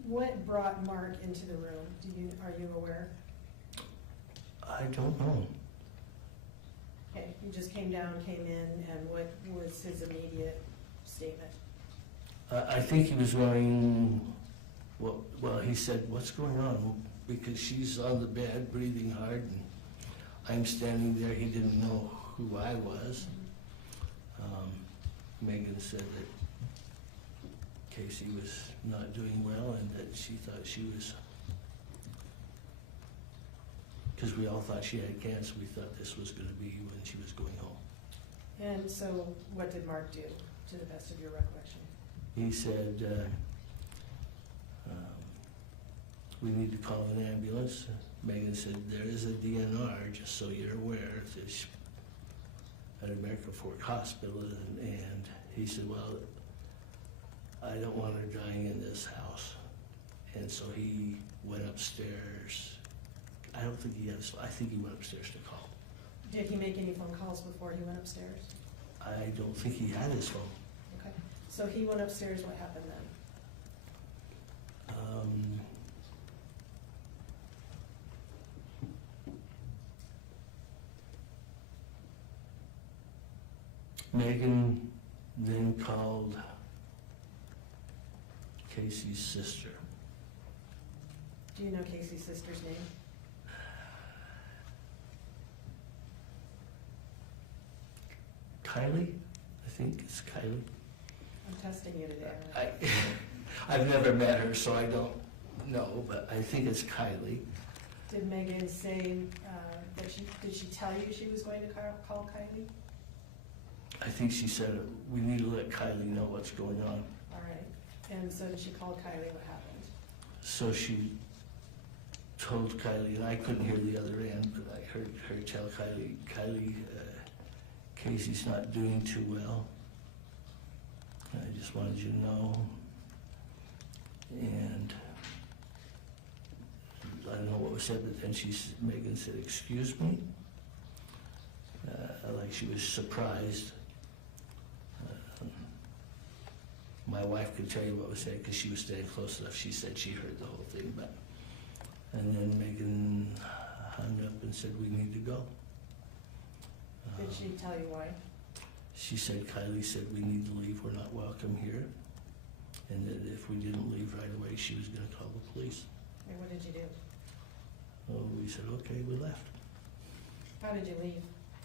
What brought Mark into the room? Are you aware? I don't know. Okay, he just came down, came in, and what was his immediate statement? I think he was going, well, he said, "What's going on?" Because she's on the bed, breathing hard, and I'm standing there. He didn't know who I was. Meggan said that Kacee was not doing well and that she thought she was, because we all thought she had cancer, we thought this was going to be when she was going home. And so what did Mark do, to the best of your recollection? He said, we need to call an ambulance. Meggan said, there is a DNR, just so you're aware, it's at America Fork Hospital. And he said, well, I don't want her dying in this house. And so he went upstairs. I don't think he had, I think he went upstairs to call. Did he make any phone calls before he went upstairs? I don't think he had his phone. Okay, so he went upstairs, what happened then? Meggan then called Kacee's sister. Do you know Kacee's sister's name? Kylie? I think it's Kylie. I'm testing you today. I've never met her, so I don't know, but I think it's Kylie. Did Meggan say did she tell you she was going to call Kylie? I think she said, we need to let Kylie know what's going on. All right, and so she called Kylie, what happened? So she told Kylie, and I couldn't hear the other end, but I heard her tell Kylie, Kacee's not doing too well. I just wanted you to know. And I don't know what was said, but then Meggan said, excuse me? Like she was surprised. My wife could tell you what was said because she was staying close enough. She said she heard the whole thing, but, and then Meggan hung up and said, we need to go. Did she tell you why? She said, Kylie said, we need to leave, we're not welcome here. And that if we didn't leave right away, she was gonna call the police. And what did you do? Well, we said, okay, we left. How did you leave?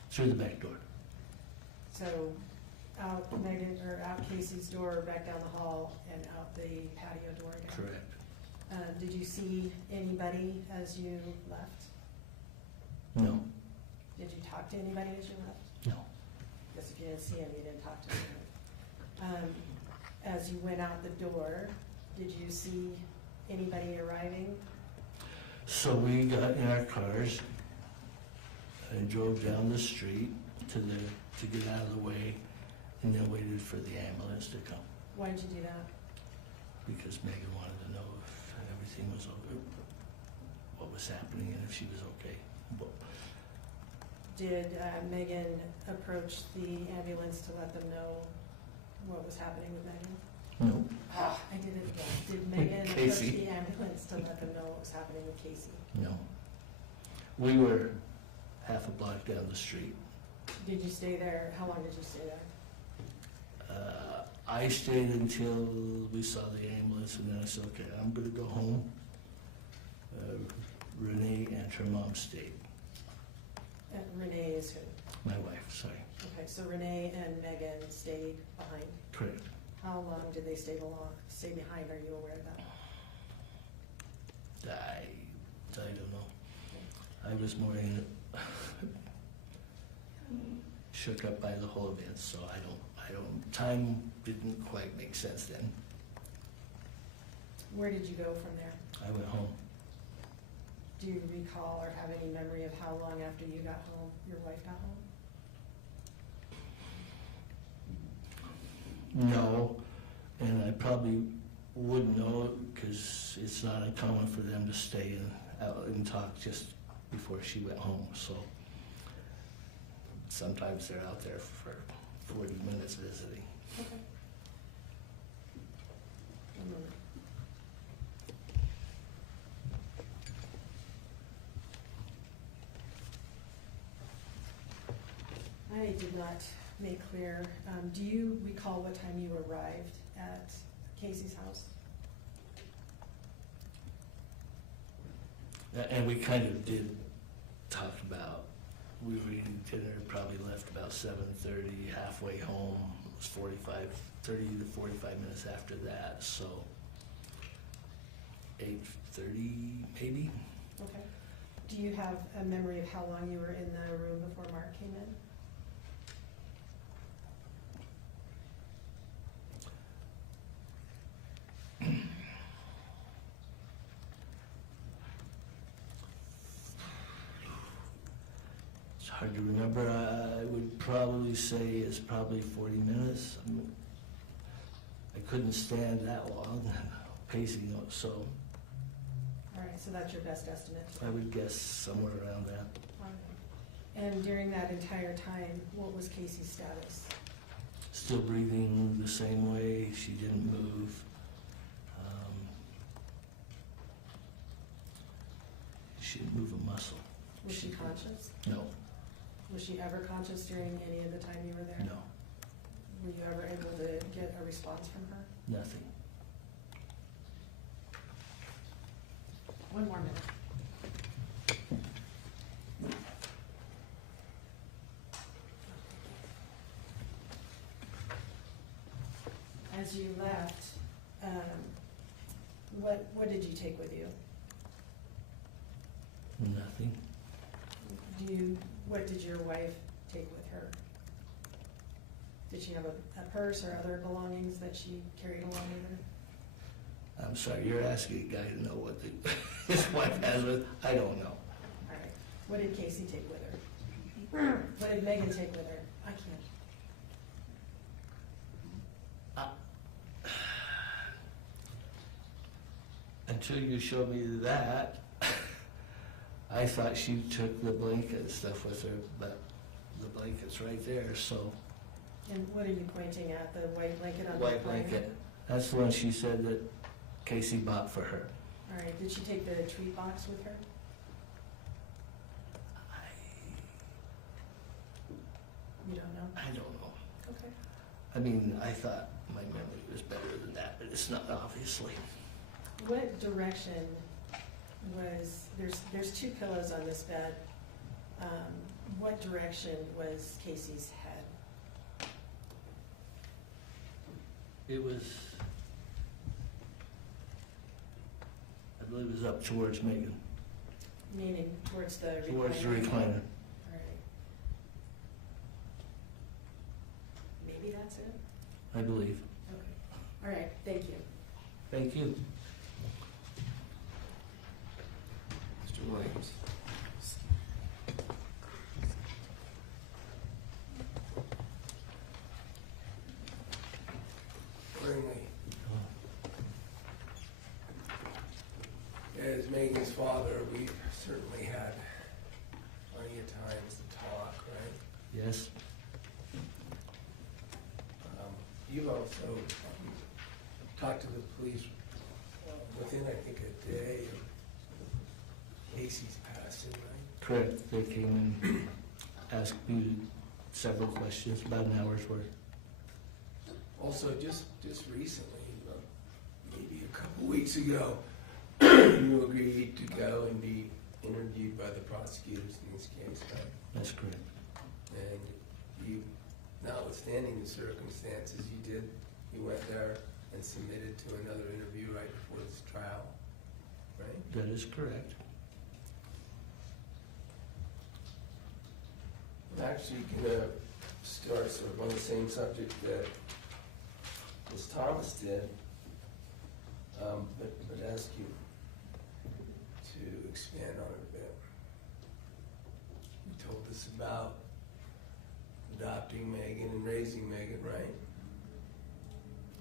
Through the back door. So out Kacee's door, back down the hall, and out the patio door again? Correct. Did you see anybody as you left? No, Did you talk to anybody as you left? no. Because if you didn't see him, you didn't talk to him. As you went out the door, did you see anybody arriving? So we got in our cars and drove down the street to get out of the way, and then waited for the ambulance to come, Why did you do that? because Meggan wanted to know if everything was okay, what was happening, and if she was okay. But Did Meggan approach the ambulance to let them know what was happening with Meggan? no, I did it again. Did Meggan approach Kacee. the ambulance to let them know what was happening with Kacee? no. We were half a block down the street. Did you stay there? How long did you stay there? I stayed until we saw the ambulance, and then I said, okay, I'm gonna go home. Renee and her mom stayed. Renee is who? My wife, sorry. Okay, so Renee and Meggan stayed behind. Correct. How long did they stay behind? Are you aware of that? I don't know. I was more shook up by the whole event, so I don't, time didn't quite make sense then. Where did you go from there? I went home. Do you recall or have any memory of how long after you got home, your wife got home? No, and I probably wouldn't know because it's not uncommon for them to stay out and talk just before she went home, so sometimes they're out there for 40 minutes visiting. Okay. One moment. I did not make clear, do you recall what time you arrived at Kacee's house? And we kind of did talk about, we were eating dinner, probably left about 7:30, halfway home, it was 30 to 45 minutes after that, so 8:30 maybe? Okay. Do you have a memory of how long you were in the room before Mark came in? It's hard to remember. I would probably say it's probably 40 minutes. I mean, I couldn't stand that long pacing, so All right, so that's your best estimate? I would guess somewhere around that. All right. And during that entire time, what was Kacee's status? Still breathing the same way. She didn't move. She didn't move a muscle. Was she conscious? No, Was she ever conscious during any of the time you were there? no, Were you ever able to get a response from her? nothing. One more minute. As you left, what did you take with you? Nothing. What did your wife take with her? Did she have a purse or other belongings that she carried along with her? I'm sorry, you're asking a guy to know what his wife has with, I don't know. All right. What did Kacee take with her? What did Meggan take with her? I can't. Until you showed me that, I thought she took the blanket and stuff with her, but the blanket's right there, so. And what are you pointing at? The white blanket on the White plan? blanket, that's the one she said that Kacee bought for her. All right. Did she take the treat box with her? You don't know? I don't know. Okay. I mean, I thought my memory was better than that, but it's not, obviously. What direction was, there's two pillows on this bed. What direction was Kacee's head? It was, I believe it was up towards Meggan, Meaning towards the recliner? towards the recliner. All right. Maybe that's it? I believe. Okay. All right, thank you. Thank you. Mr. Williams. Accordingly, as Megan's father, we've certainly had plenty of times to talk, right? Yes, You've also talked to the police within, I think, a day of Kacee's passing, right? correct. They came and asked me several questions, about an hour's worth. Also, just recently, maybe a couple weeks ago, you agreed to go and be interviewed by the prosecutors in this case, right? That's correct. And you, notwithstanding the circumstances, you went there and submitted to another interview right before this trial, right? That is correct. I'm actually gonna start sort of on the same subject that Ms. Thomas did, but ask you to expand on it a bit. You told us about adopting Meggan and raising Meggan, right?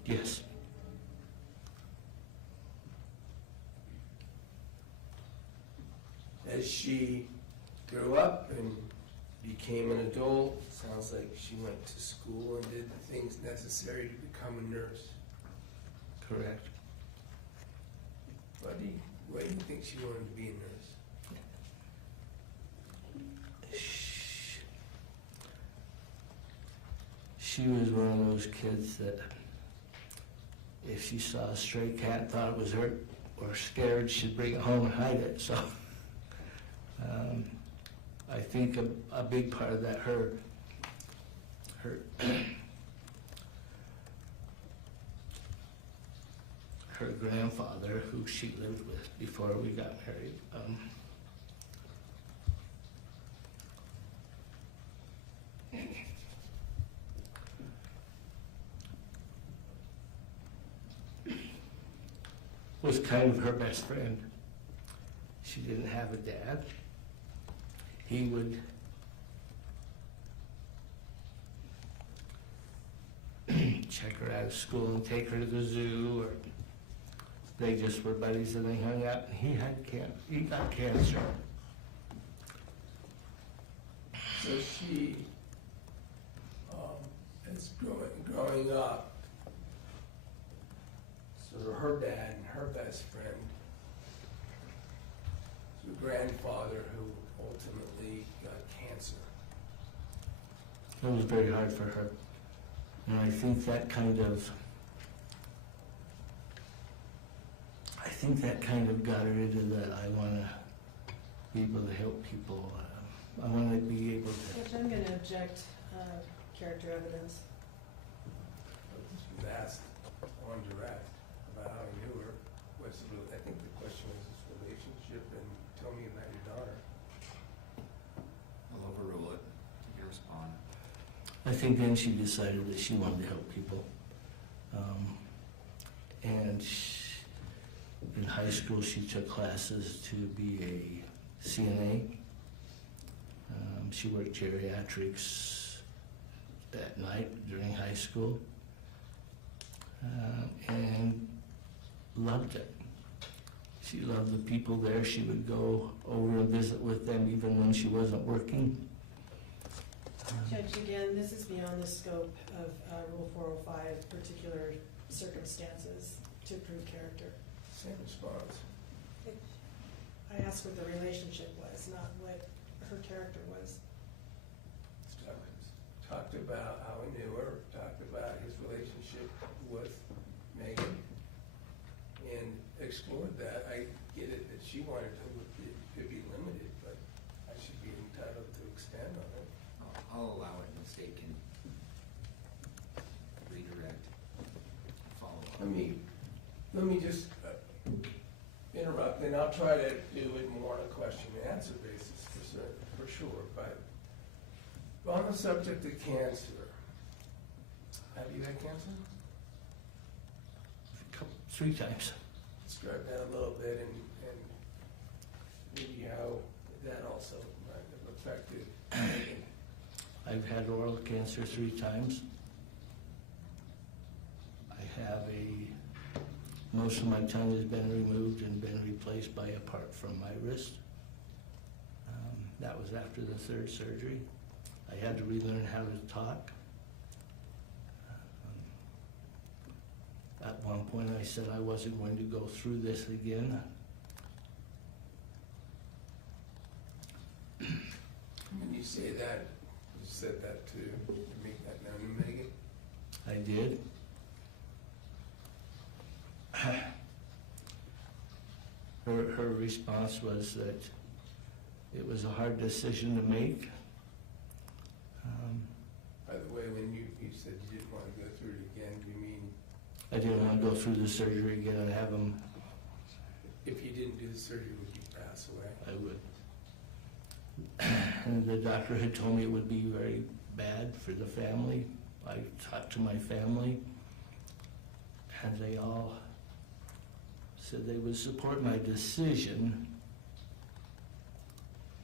Yes. As she grew up and became an adult, sounds like she went to school and did the things necessary to become a nurse. Correct. Why do you think she wanted to be a nurse? She was one of those kids that if she saw a stray cat and thought it was hurt or scared, she'd bring it home and hide it. So I think a big part of that, her her grandfather, who she lived with before we got married, was kind of her best friend. She didn't have a dad. He would check her out of school and take her to the zoo, or they just were buddies and they hung out. And he got cancer. So she, as growing up, sort of her dad and her best friend, her grandfather who ultimately got cancer. It was very hard for her. And I think that kind of got her into that. I want to be able to help people. I want to be able to. Judge, I'm going to object character evidence. She was asked on direct about how he knew her. I think the question was his relationship, and tell me about your daughter. I'll overrule it. You can respond. I think then she decided that she wanted to help people. In high school, she took classes to be a CNA. She worked geriatrics at night during high school and loved it. She loved the people there. She would go over and visit with them even when she wasn't working. Judge, again, this is beyond the scope of Rule 405, particular circumstances to prove character. Same response. I asked what the relationship was, not what her character was. Talked about how he knew her, talked about his relationship with Meggan, and explored that. I get it that she wanted to be limited, but I should be entitled to expand on it. I'll allow it, and the state can redirect, follow up. Let me just interrupt, and I'll try to do it more on a question and answer basis for sure, but on the subject of cancer, have you had cancer? 3 times. Describe that a little bit and maybe how that also might have affected Meggan. I've had oral cancer 3 times. Most of my tongue has been removed and been replaced by a part from my wrist. That was after the 3rd surgery. I had to relearn how to talk. At one point I said I wasn't going to go through this again. When you say that, you said that to make that known to Meggan? I did. Her response was that it was a hard decision to make. By the way, when you said you didn't want to go through it again, do you mean I didn't want to go through the surgery again and have them. if you didn't do the surgery, would you pass away? I would. And the doctor had told me it would be very bad for the family. I talked to my family, and they all said they would support my decision.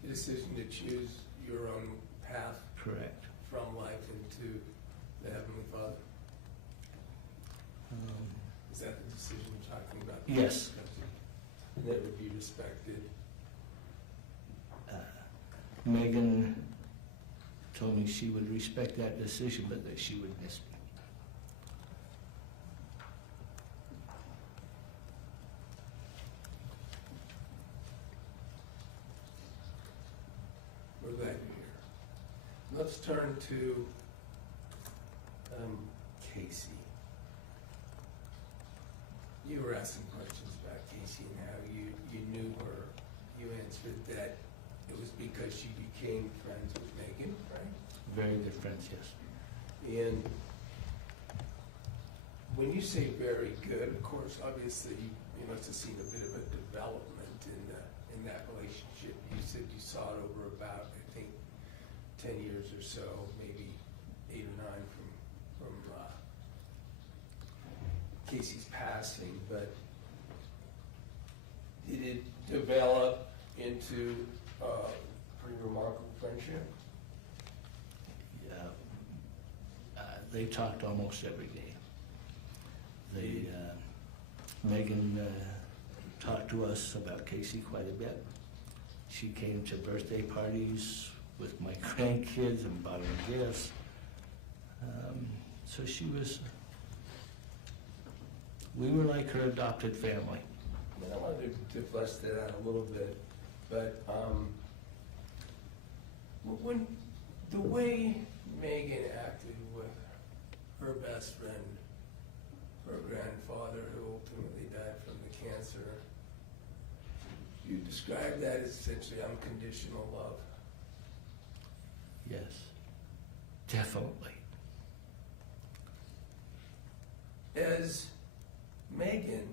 The decision to choose your own path Correct. from life into the Heavenly Father. Is that the decision you're talking about? Yes. And that would be respected. Meggan told me she would respect that decision, but that she would miss me. We're glad you're here. Let's turn to Kacee. You were asking questions about Kacee and how you knew her. You answered that it was because she became friends with Meggan, right? Very good friends, yes. And when you say very good, of course, obviously, you must have seen a bit of a development in that relationship. You said you saw it over about, I think, 10 years or so, maybe 8 or 9 from Kacee's passing, but did it develop into a pretty remarkable friendship? Yeah. They talked almost every day. Meggan talked to us about Kacee quite a bit. She came to birthday parties with my grandkids and bought them gifts. So we were like her adopted family. I wanted to flesh that out a little bit, but when the way Meggan acted with her best friend, her grandfather, who ultimately died from the cancer, you describe that as essentially unconditional love. Yes, definitely. As Meggan,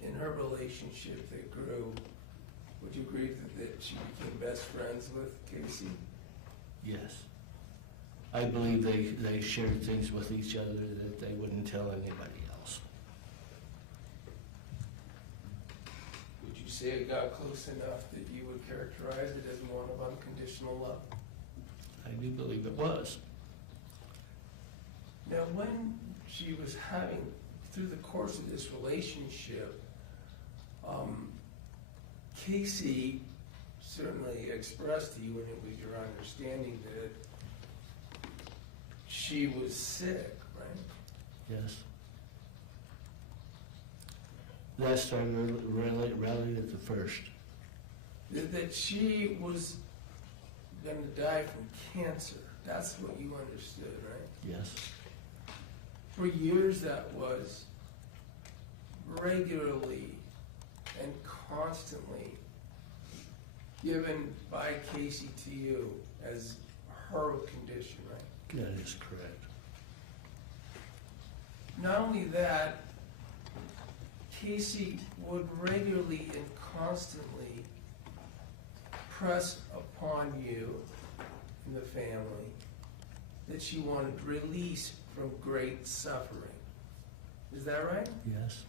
in her relationship that grew, would you agree that she became best friends with Kacee? Yes. I believe they shared things with each other that they wouldn't tell anybody else. Would you say it got close enough that you would characterize it as one of unconditional love? I do believe it was. Now, when she was having, through the course of this relationship, Kacee certainly expressed to you, and it was your understanding that she was sick, right? Yes. That started rallied at the first. That she was going to die from cancer. That's what you understood, right? Yes. For years that was regularly and constantly given by Kacee to you as her condition, right? That is correct. Not only that, Kacee would regularly and constantly press upon you and the family that she wanted release from great suffering. Is that right? Yes.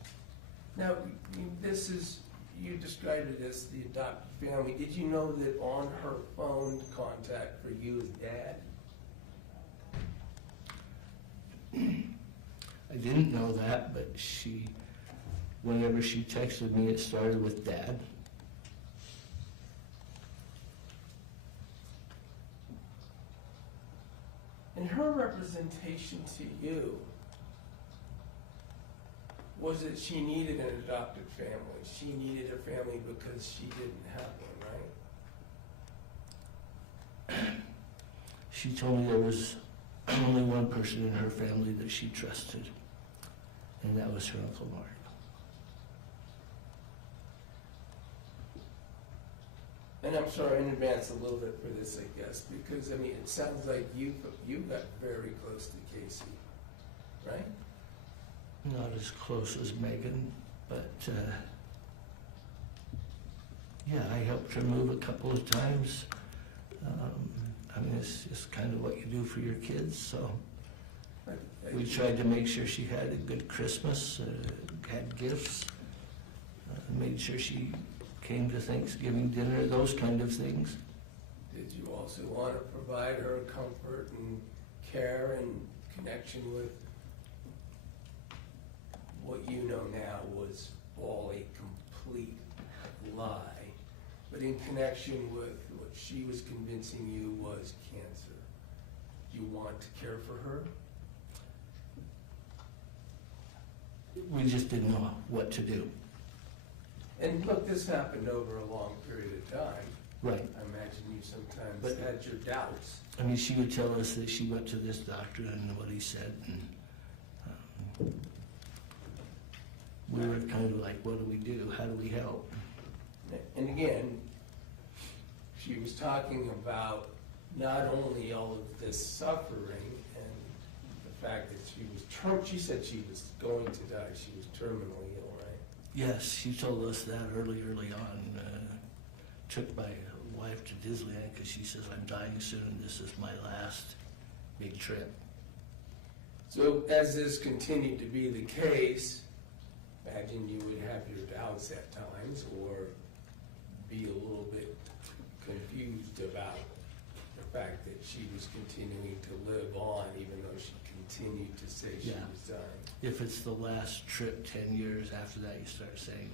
Now, you described it as the adopted family. Did you know that on her phone contact for you is Dad? I didn't know that, but whenever she texted me, it started with Dad. And her representation to you was that she needed an adopted family. She needed a family because she didn't have one, right? She told me there was only one person in her family that she trusted, and that was her Uncle Mark. And I'm sorry in advance a little bit for this, I guess, because, I mean, it sounds like you got very close to Kacee, right? Not as close as Meggan, but yeah, I helped her move a couple of times. I mean, it's just kind of what you do for your kids, so we tried to make sure she had a good Christmas, had gifts, made sure she came to Thanksgiving dinner, those kind of things. Did you also want to provide her comfort and care and connection with what you know now was all a complete lie, but in connection with what she was convincing you was cancer. Do you want to care for her? We just didn't know what to do. And look, this happened over a long period of time. Right. I imagine you sometimes But- had your doubts. I mean, she would tell us that she went to this doctor and what he said, and we were kind of like, what do we do? How do we help? And again, she was talking about not only all of this suffering and the fact that she said she was going to die, she was terminally ill, right? Yes, she told us that early on. Took my wife to Disneyland because she says, I'm dying soon and this is my last big trip. So as this continued to be the case, imagine you would have your doubts at times or be a little bit confused about the fact that she was continuing to live on even though she continued to say she Yeah. was dying. If it's the last trip, 10 years after that, you start saying,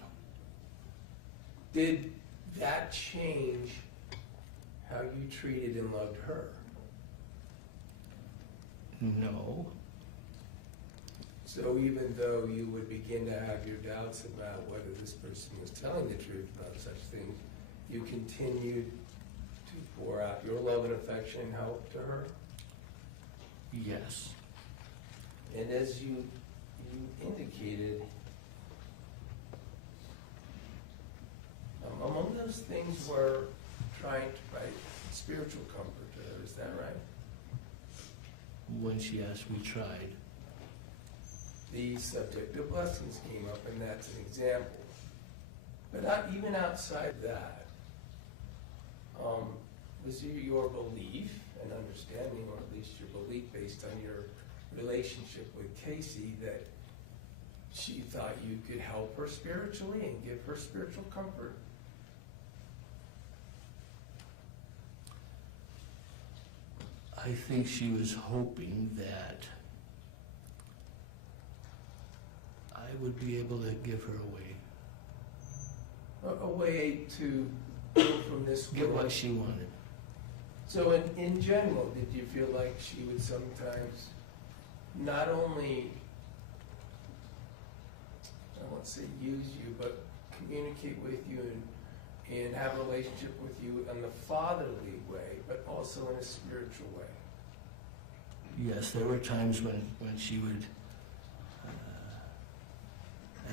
Did that change how you treated and loved her? no. So even though you would begin to have your doubts about whether this person was telling the truth about such things, you continued to pour out your love and affection and help to her? Yes. And as you indicated, among those things were trying to provide spiritual comfort to her, is that right? When she asked, we tried. The subject of blessings came up, and that's an example. But not even outside that, was it your belief and understanding, or at least your belief based on your relationship with Kacee, that she thought you could help her spiritually and give her spiritual comfort? I think she was hoping that I would be able to give her away, A way to go from this get world. what she wanted. So in general, did you feel like she would sometimes not only, I won't say use you, but communicate with you and have a relationship with you in the fatherly way, but also in a spiritual way? Yes, there were times when she would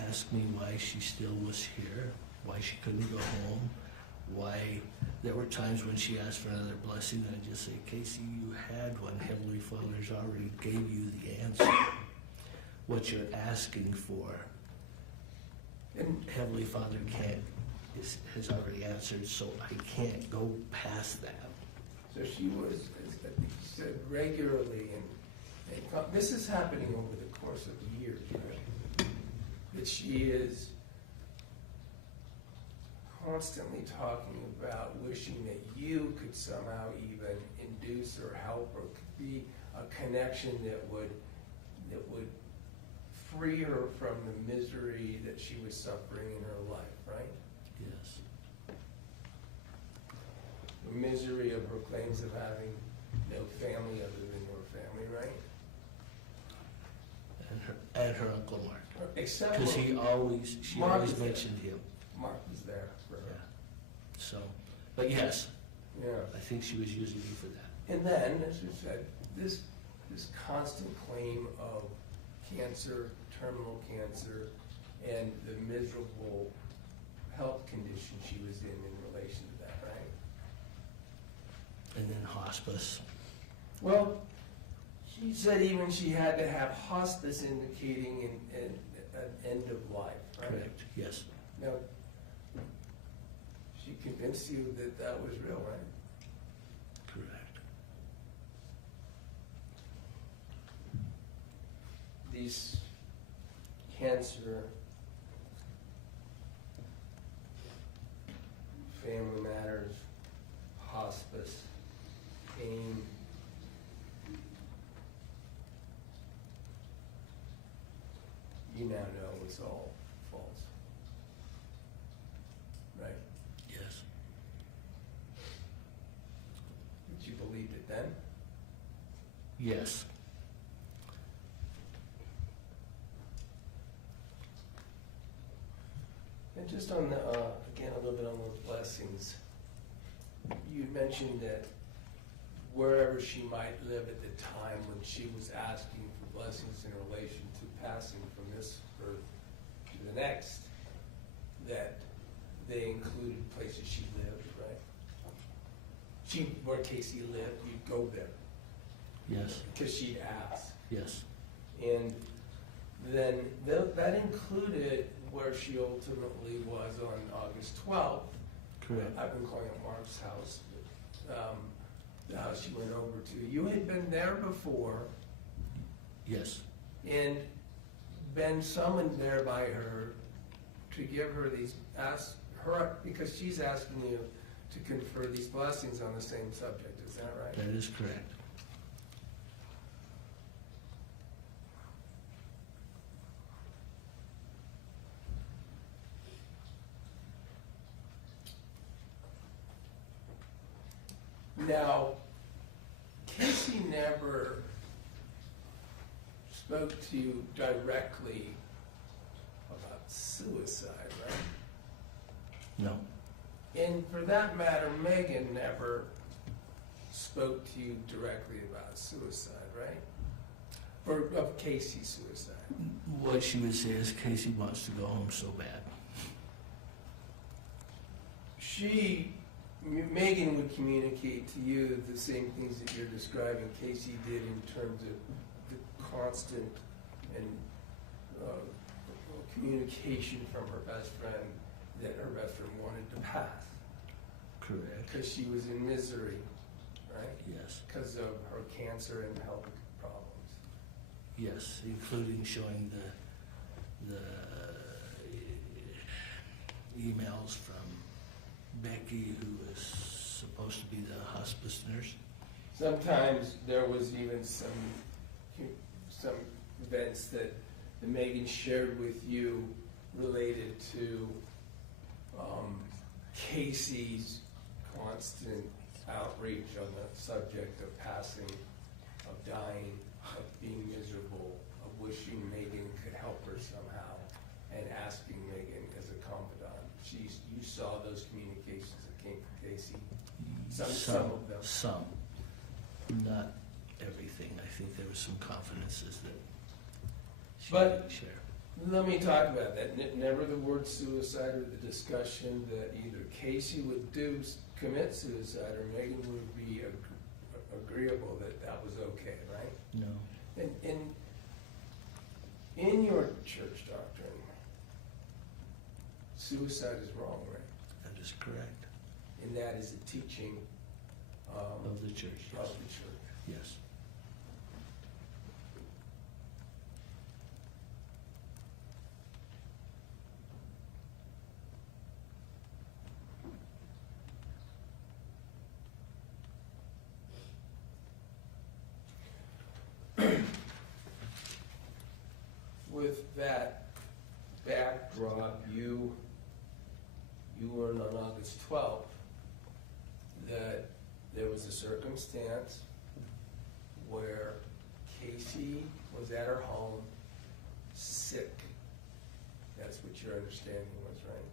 ask me why she still was here, why she couldn't go home, why there were times when she asked for another blessing, and I'd just say, Kacee, you had one. Heavenly Father's already gave you the answer. What you're asking for, And Heavenly Father has already answered, so I can't go past that. so she was, as you said, regularly, and this is happening over the course of years, right? That she is constantly talking about wishing that you could somehow even induce or help, or could be a connection that would free her from the misery that she was suffering in her life, right? Yes. The misery of her claims of having no family other than your family, right? And her Uncle Mark. Except Because for she Mark always is there. mentioned him. Mark was there for Yeah. her. So, but yes, Yeah. I think she was using me for that. And then, as you said, this constant claim of cancer, terminal cancer, and the miserable health condition she was in relation to that, right? And then hospice. Well, she said even she had to have hospice indicating an end of life, right? Correct, yes. Now, she convinced you that that was real, right? Correct. These cancer, family matters, hospice, pain, you now know it's all false. Right? Yes. But you believed it then? Yes. And just on the, again, a little bit on those blessings, you mentioned that wherever she might live at the time when she was asking for blessings in relation to passing from this earth to the next, that they included places she lived, right? Where Kacee lived, you'd go there, Yes. because she'd ask. Yes. And then that included where she ultimately was on August 12th. Correct. I've been calling it Mark's house, but, the house she went over to. You had been there before Yes. and been summoned there by her to give her because she's asking you to confer these blessings on the same subject, is that right? That is correct. Now, Kacee never spoke to you directly about suicide, right? No. And for that matter, Meggan never spoke to you directly about suicide, right? Or of Kacee's suicide. What she would say is Kacee wants to go home so bad. Meggan would communicate to you the same things that you're describing Kacee did in terms of the constant and communication from her best friend that her best friend wanted to pass. Correct. Because she was in misery, right? Yes. Because of her cancer and health problems. Yes, including showing the emails from Becky, who was supposed to be the hospice nurse. Sometimes there was even some events that Meggan shared with you related to Kacee's constant outreach on the subject of passing, of dying, of being miserable, of wishing Meggan could help her somehow, and asking Meggan as a confidant. You saw those communications that came from Kacee? Some of them. Some. Not everything. I think there were some confidences that she But- didn't share. Let me talk about that. Never the word suicide or the discussion that either Kacee would commit suicide or Meggan would be agreeable that was okay, right? No. And in your church doctrine, suicide is wrong, right? That is correct. And that is a teaching Of the church, of yes. the church. Yes. With that backdrop, you learned on August 12th that there was a circumstance where Kacee was at her home, sick. That's what your understanding was, right?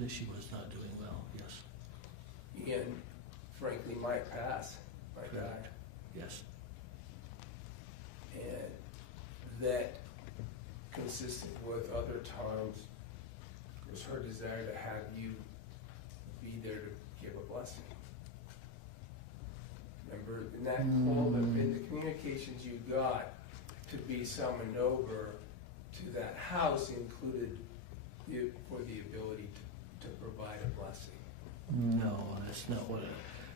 That she was not doing well, yes. And frankly, might pass, might die. Correct. Yes. And that, consistent with other times, was her desire to have you be there to give a blessing. Remember, in that call, in the communications you got to be summoned over to that house included for the ability to provide a blessing. No, that's not what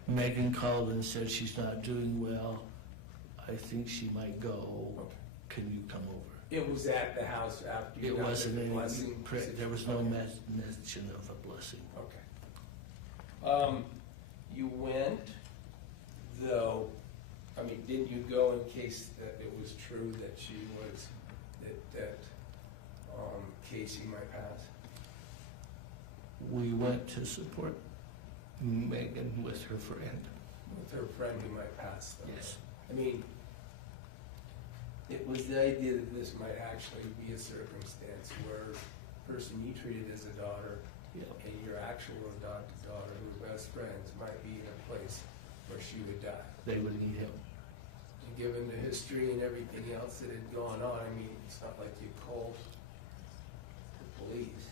Meggan called and said she's not doing well. I think she might go. Okay. Can you come over? It was at the house after you It got wasn't the any, blessing? correct, there was no Okay. mention of a blessing. Okay. You went, though, I mean, didn't you go in case that it was true that she was, that Kacee might pass? We went to support Megan with her friend. With her friend who might pass, though? Yes. I mean, it was the idea that this might actually be a circumstance where the person you treated as a daughter Yeah. and your actual adopted daughter, who were best friends, might be in a place where she would die. They would need help. And given the history and everything else that had gone on, I mean, it's not like you called the police.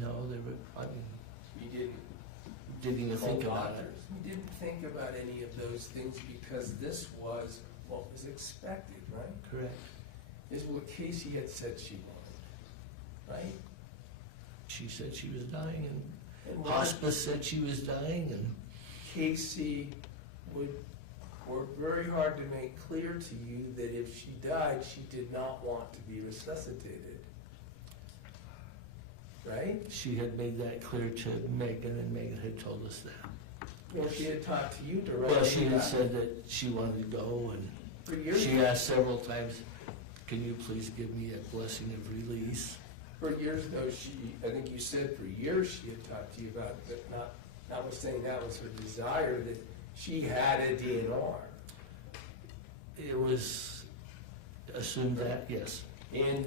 No, they were, I mean, You didn't didn't even call think about it. doctors. You didn't think about any of those things because this was what was expected, right? Correct. This is what Kacee had said she wanted, right? She said she was dying, and And what hospice said she was dying, and Kacee would work very hard to make clear to you that if she died, she did not want to be resuscitated. Right? she had made that clear to Megan, and Megan had told us that. Well, she had talked to you directly. Well, she had about it. said that she wanted to go, and For years, she asked several times, can you please give me a blessing of release? for years though, I think you said for years she had talked to you about it, but notwithstanding that was her desire that she had a DNR. It was assumed that, yes. And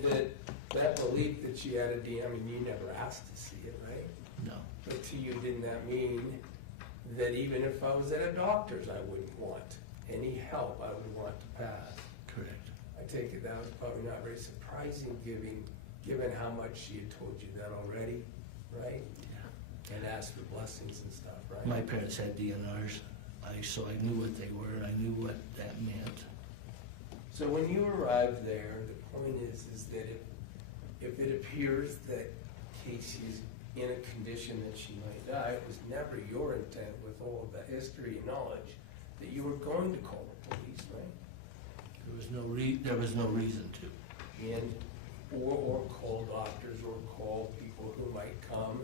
that belief that she had a DNR, I mean, you never asked to see it, right? No. But to you, didn't that mean that even if I was at a doctor's, I wouldn't want any help, I would want to pass? Correct. I take it that was probably not very surprising, given how much she had told you that already, right? Yeah. And asked for blessings and stuff, right? My parents had DNRs, so I knew what they were, I knew what that meant. So when you arrived there, the point is that if it appears that Kacee is in a condition that she might die, it was never your intent with all of that history and knowledge that you were going to call the police, right? There was no reason to. And, or call doctors or call people who might come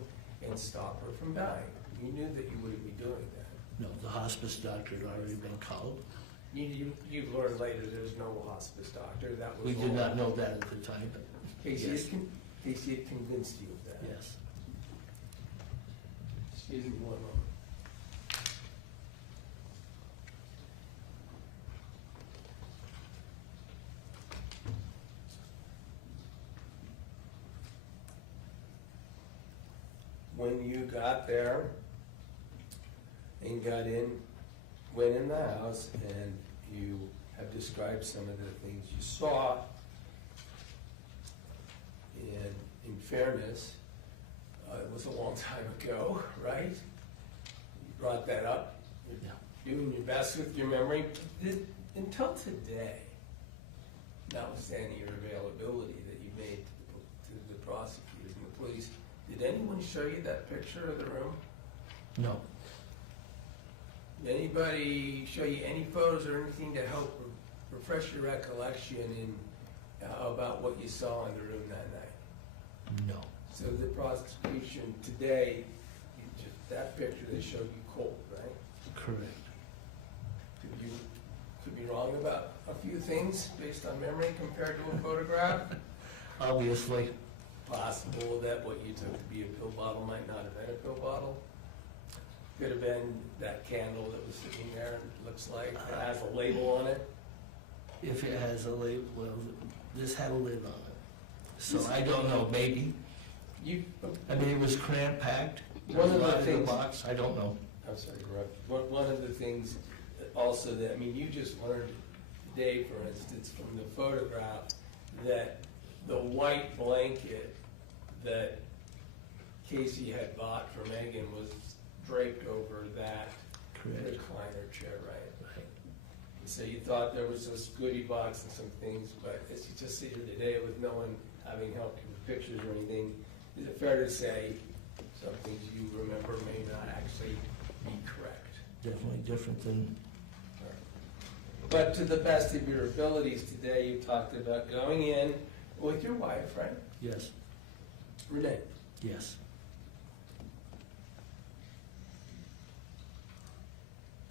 and stop her from dying. You knew that you wouldn't be doing that. No, the hospice doctor had already been called. You learned later there's no hospice doctor, that was We did all. not know that at the time, but Kacee yes. had convinced you of that. Yes. Excuse me one moment. When you got there and went in the house and you have described some of the things you saw, and in fairness, it was a long time ago, right? You brought that up. Yeah. You're doing your best with your memory. Until today, notwithstanding your availability that you made to the prosecutors and the police, did anyone show you that picture of the room? No. Did anybody show you any photos or anything to help refresh your recollection in about what you saw in the room that night? No. So the prosecution today, that picture they showed you cold, right? Correct. Could be wrong about a few things based on memory compared to a photograph. Obviously. Possible that what you took to be a pill bottle might not have been a pill bottle. Could have been that candle that was sitting there and looks like it has a label on it. If it has a label, well, this had a lid on it. So I don't know, maybe. I mean, it was cramped packed. One of the There was a lot in things- box, I don't know. I'm sorry, to interrupt. One of the things also that, I mean, you just learned today, for instance, from the photograph, that the white blanket that Kacee had bought for Megan was draped over that Correct. recliner chair, right? Right. So you thought there was this goodie box and some things, but as you just see here today, with no one having helped you with pictures or anything, is it fair to say some things you remember may not actually be correct? Definitely different than, But to the best of your abilities today, you talked about going in with your wife, right? yes, Renee. yes.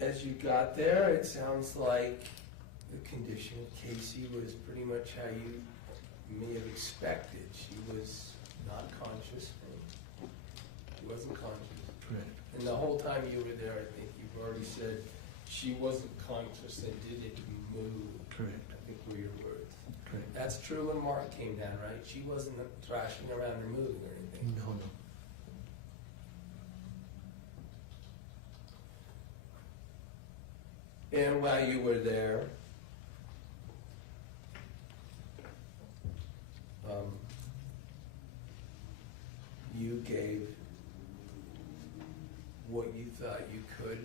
As you got there, it sounds like the condition of Kacee was pretty much how you may have expected. She was not conscious. She wasn't conscious. Correct. And the whole time you were there, I think you've already said she wasn't conscious and didn't move. Correct. I think were your words. Correct. That's true when Mark came down, right? She wasn't thrashing around or moving or anything. No, no. And while you were there, you gave what you thought you could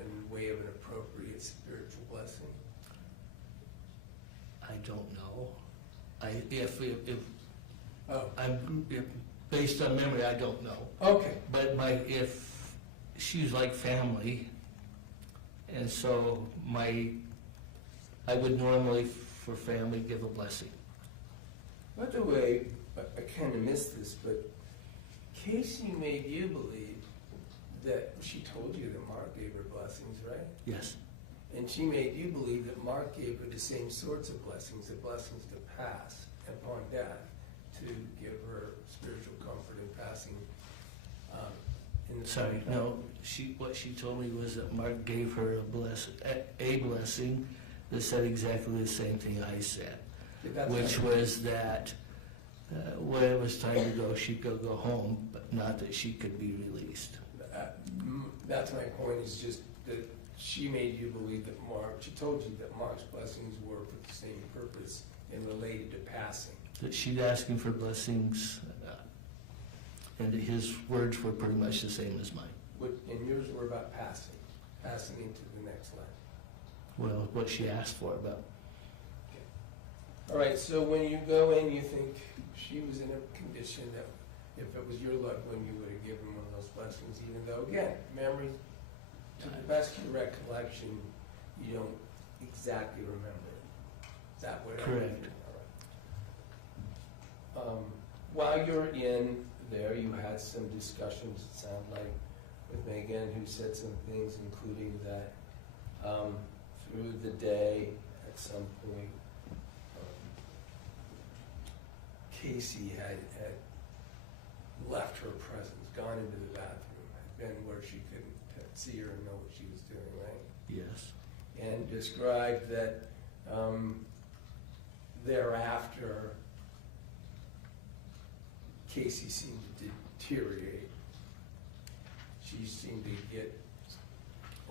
in way of an appropriate spiritual blessing. I don't know. Oh, If based on memory, I don't know. okay. But if she's like family, and so I would normally for family give a blessing. By the way, I kind of missed this, but Kacee made you believe that she told you that Mark gave her blessings, right? Yes, And she made you believe that Mark gave her the same sorts of blessings, the blessings to pass upon death, to give her spiritual comfort in passing. In the sorry, time. no, what she told me was that Mark gave her a blessing that said exactly the same thing I said, That's which right. was that when it was time to go, she could go home, but not that she could be released. That's my point, is just that she made you believe that Mark, she told you that Mark's blessings were for the same purpose and related to passing. That she'd ask him for blessings, and that his words were pretty much the same as mine. And yours were about passing into the next life. Well, what she asked for, but All right, so when you go in, you think she was in a condition that if it was your loved one, you would have given one of those blessings, even though, again, memory, to the best of your recollection, you don't exactly remember it. Is that what? Correct. All right. While you're in there, you had some discussions, it sounded like, with Meggan, who said some things, including that through the day, at some point, Kacee had left her presence, gone into the bathroom, had been where she couldn't see her and know what she was doing, right? yes, And described that thereafter, Kacee seemed to deteriorate. She seemed to get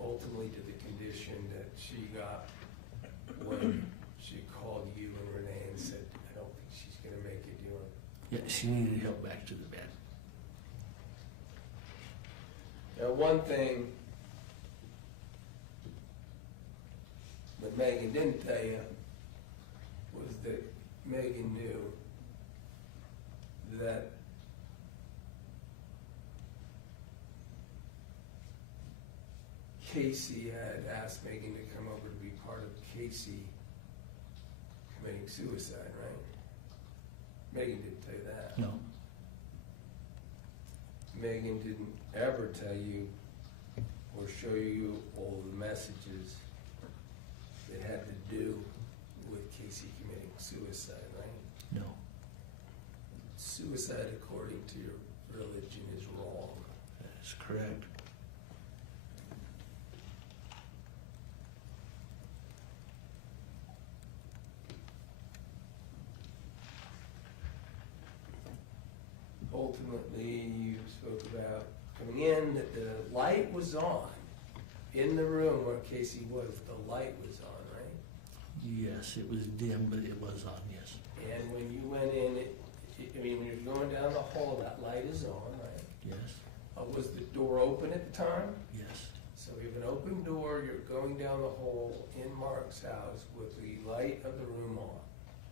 ultimately to the condition that she got when she called you and Renee and said, I don't think she's gonna make it, do you want? yeah, she needed help back to the bed. Now, one thing that Meggan didn't tell you was that Meggan knew that Kacee had asked Meggan to come over to be part of Kacee committing suicide, right? Meggan didn't tell you that. No, Meggan didn't ever tell you or show you all the messages that had to do with Kacee committing suicide, right? no, Suicide, according to your religion, is wrong. that's correct. Ultimately, you spoke about coming in, that the light was on. In the room where Kacee was, the light was on, right? Yes, it was dim, but it was on, yes. And when you went in, when you're going down the hall, that light is on, right? Yes, Was the door open at the time? yes, So you have an open door, you're going down the hall in Mark's house with the light of the room on.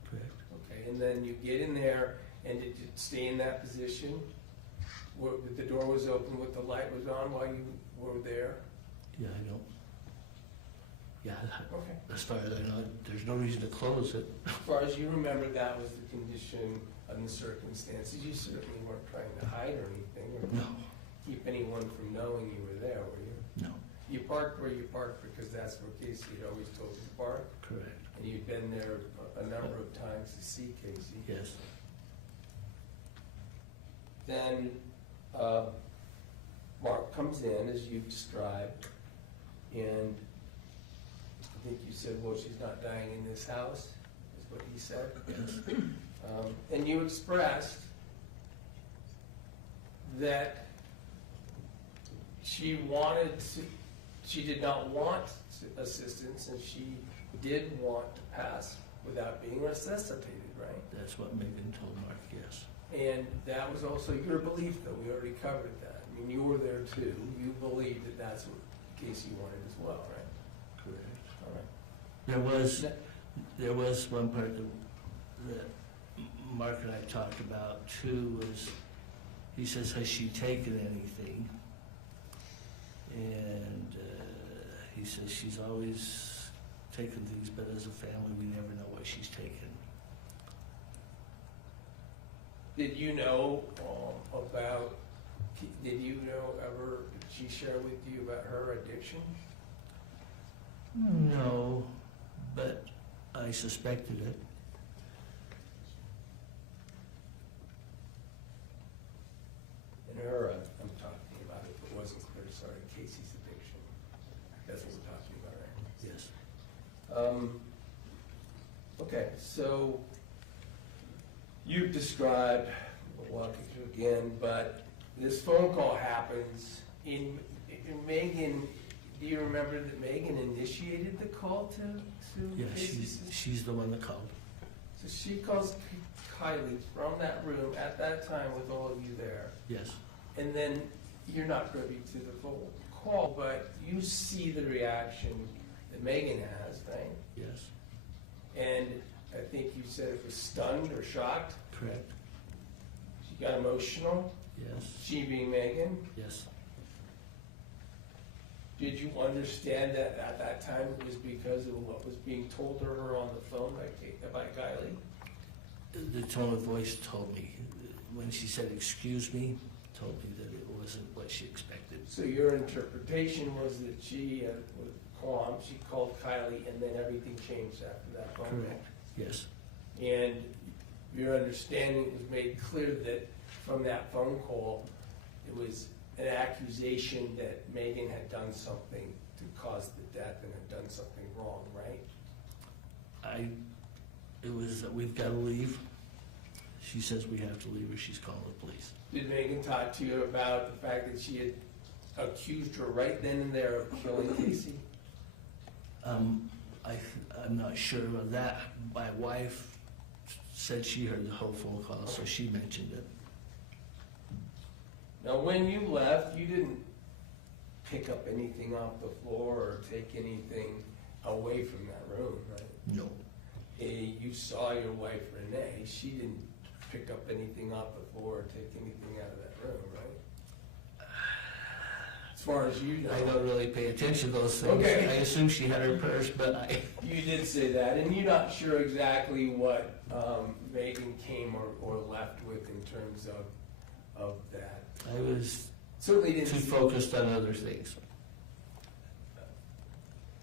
correct. Okay, and then you get in there, and did you stay in that position? Where the door was open with the light was on while you were there? Yeah, I don't, yeah, Okay. as far as I know, there's no reason to close it. As far as you remember, that was the condition of the circumstances. You certainly weren't trying to hide or anything, or No, keep anyone from knowing you were there, were you? no, You parked where you parked because that's where Kacee had always told you to park, Correct. and you've been there a number of times to see Kacee. Yes. Then, Mark comes in, as you described, and I think you said, well, she's not dying in this house, is what he said. Yes. And you expressed that she did not want assistance, and she did want to pass without being resuscitated, right? That's what Meggan told Mark, yes. And that was also your belief, though, we already covered that. I mean, you were there too, you believed that that's what Kacee wanted as well, right? Correct. All right. There was one part that Mark and I talked about too, was, he says, has she taken anything? And he says she's always taken things, but as a family, we never know what she's taken. Did you know did you know ever, did she share with you about her addiction? No, but I suspected it. And her, I'm talking about, if it wasn't clear, sorry, Kacee's addiction. That's what we're talking about, right? Yes. Okay, so you've described, we'll walk you through again, but this phone call happens in Meggan. Do you remember that Meggan initiated the call to Yeah, Kacee's? she's the one that called. So she calls Kylie from that room at that time with all of you there. Yes. And then you're not privy to the full call, but you see the reaction that Meggan has, right? Yes. And I think you said it was stunned or shocked. Correct. She got emotional, Yes. she being Meggan. Yes. Did you understand that at that time it was because of what was being told to her on the phone by Kylie? The tone of voice told me, when she said, excuse me, told me that it wasn't what she expected. So your interpretation was that she, with qualm, she called Kylie and then everything changed after that phone call? Correct. Yes. And your understanding was made clear that from that phone call, it was an accusation that Meggan had done something to cause the death and had done something wrong, right? It was that we've got to leave. She says we have to leave or she's calling the police. Did Meggan talk to you about the fact that she had accused her right then and there of killing Kacee? I'm not sure of that. My wife said she heard the whole phone call, so she mentioned it. Now, when you left, you didn't pick up anything off the floor or take anything away from that room, right? No. You saw your wife Renee, she didn't pick up anything off the floor or take anything out of that room, right? As far as you know. I don't really pay attention to those things. Okay. I assume she had her purse, but You did say that, and you're not sure exactly what Meggan came or left with in terms of that. I was Certainly didn't too see- focused on other things.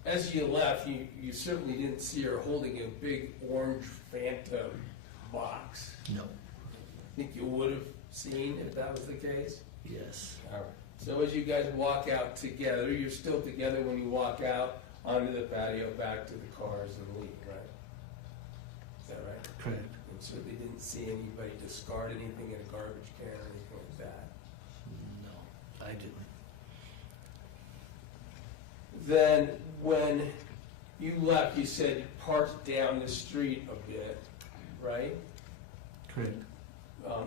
As you left, you certainly didn't see her holding a big orange Phantom box. No. Think you would have seen if that was the case? Yes. All right. So as you guys walk out together, you're still together when you walk out onto the patio, back to the cars and leave, right? Is that right? Correct. And certainly didn't see anybody discard anything in a garbage can or anything like that. No, I didn't. Then when you left, you said you parked down the street a bit, right? Correct.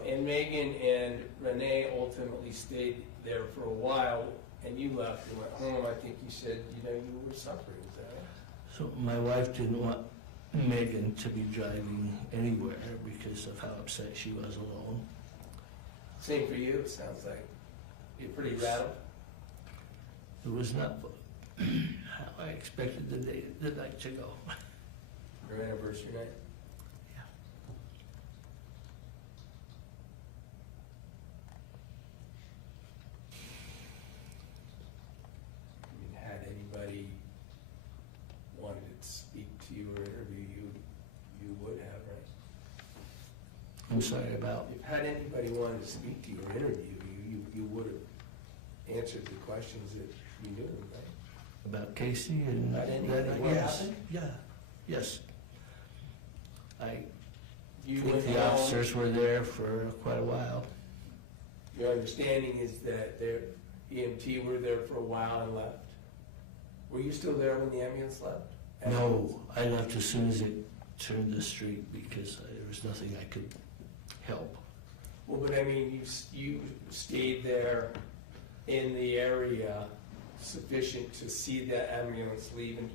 And Meggan and Renee ultimately stayed there for a while, and you left and went home. I think you said, you were suffering, is that right? So my wife didn't want Meggan to be driving anywhere because of how upset she was alone. Same for you, it sounds like. You're pretty rattled. It was not how I expected the night to go. Your anniversary night? Yeah. You had sorry, about? If had anybody wanted to speak to your interview, you would have answered the questions that you knew, right? About Kacee and About anything that, what yes, happened? yeah, yes. I You think went the home. officers were there for quite a while. Your understanding is that their EMT were there for a while and left? Were you still there when the ambulance left? No, I left as soon as it turned the street because there was nothing I could help. Well, but I mean, you stayed there in the area sufficient to see that ambulance leave and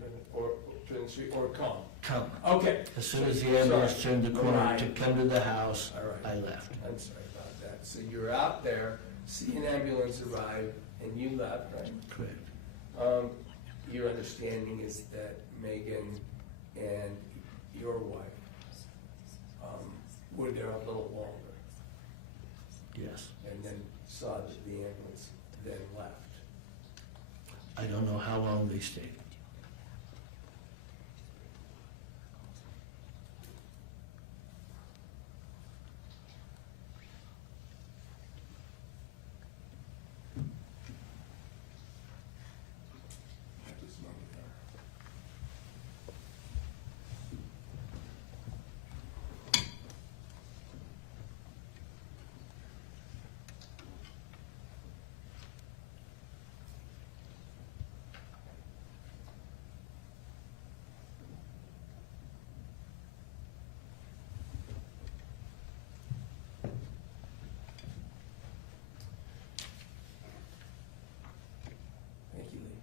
turn the street, or come? Come. Okay. As soon as the ambulance Sorry. turned the corner Right. to come to the house, All right. I left. I'm sorry about that. So you're out there, see an ambulance arrive, and you left, right? Correct. Your understanding is that Meggan and your wife were there a little longer, Yes. and then saw that the ambulance then left. I don't know how long they stayed. At this moment. Thank you, Lee.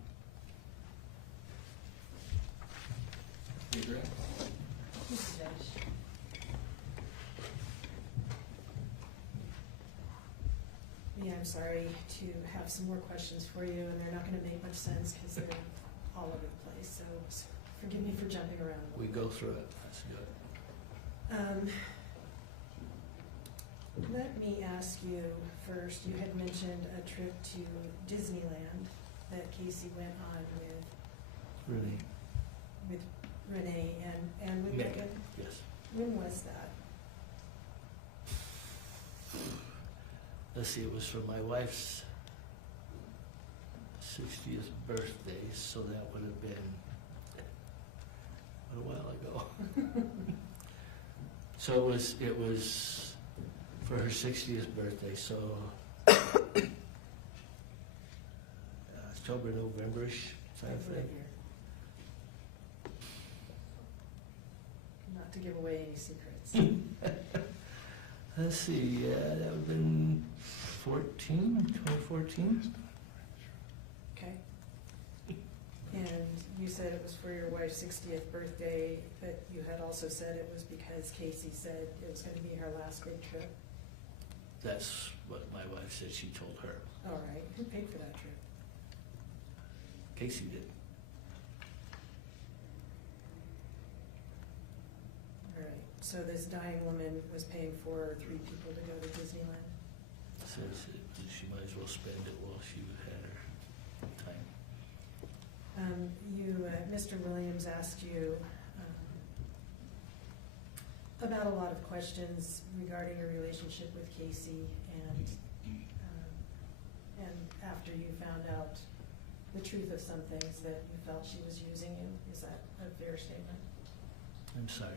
You agree? Mr. Judge. Yeah, I'm sorry to have some more questions for you, and they're not gonna make much sense because they're all over the place, so forgive me for jumping around. We go through it. That's good. Let me ask you first, you had mentioned a trip to Disneyland that Kacee went on Really. with Renee and with Meggan. Meggan. Yes. When was that? Let's see, it was for my wife's 60th birthday, so that would have been a while ago. So it was for her 60th birthday, so October, November-ish time frame. Not to give away any secrets. Let's see, yeah, that would have been 2014? Okay. And you said it was for your wife's 60th birthday, but you had also said it was because Kacee said it was gonna be her last big trip. That's what my wife said she told her. All right, who paid for that trip? Kacee did. All right, so this dying woman was paying for 3 people to go to Disneyland? Says that she might as well spend it while she had her time. Mr. Williams asked you about a lot of questions regarding your relationship with Kacee, and after you found out the truth of some things that you felt she was using you. Is that a fair statement? I'm sorry.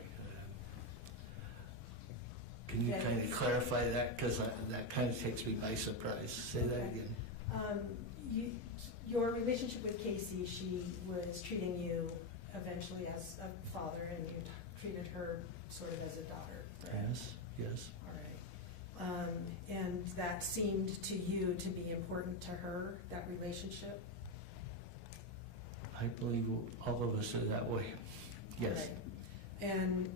Can you Yeah. kind of clarify that? Because that kind of takes me by surprise. Say that Okay. again. Your relationship with Kacee, she was treating you eventually as a father, and you treated her sort of as a daughter, correct? Yes, yes. All right. And that seemed to you to be important to her, that relationship? I believe all of us are that way. Yes. Right. And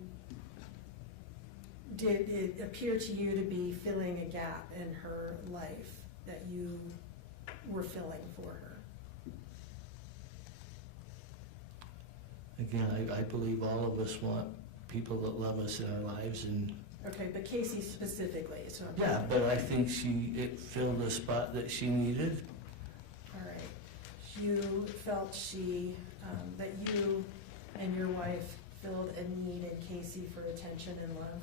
did it appear to you to be filling a gap in her life that you were filling for her? Again, I believe all of us want people that love us in our lives, and Okay, but Kacee specifically, so I'm. yeah, but I think it filled a spot that she needed. All right. You felt that you and your wife filled a need in Kacee for attention and love?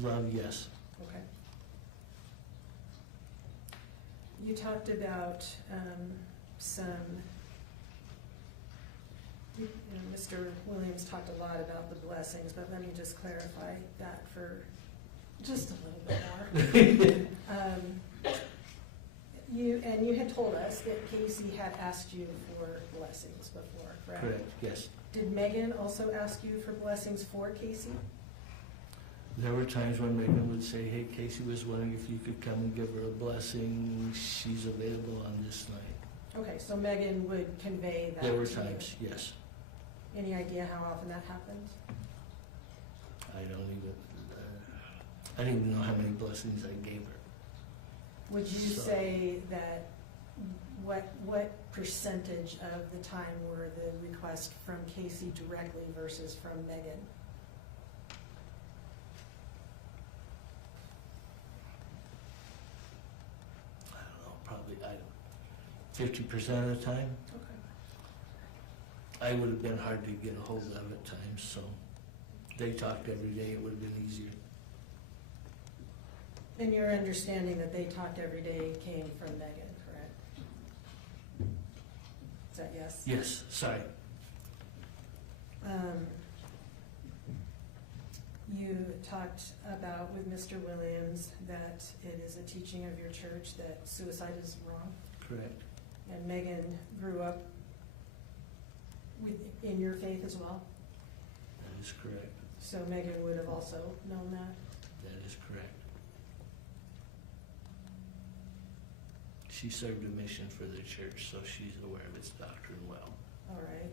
Love, yes. Okay. You talked about Mr. Williams talked a lot about the blessings, but let me just clarify that for just a little bit more. You had told us that Kacee had asked you for blessings before, correct? Correct, yes. Did Meggan also ask you for blessings for Kacee? There were times when Meggan would say, hey, Kacee was wondering if you could come and give her a blessing. She's available on this night. Okay, so Meggan would convey that There were to you. times, yes. Any idea how often that happened? I don't even know how many blessings I gave her. Would you So- say that, what percentage of the time were the requests from Kacee directly versus from Meggan? I don't know, probably 50% of the time. Okay. I would have been hard to get a hold of at times, so they talked every day, it would have been easier. And your understanding that they talked every day came from Meggan, correct? Is that yes? Yes, sorry. You talked about with Mr. Williams that it is a teaching of your church that suicide is wrong, Correct. and Meggan grew up in your faith as well, That is correct. so Meggan would have also known that. That is correct. She served a mission for the church, so she's aware of its doctrine well. All right.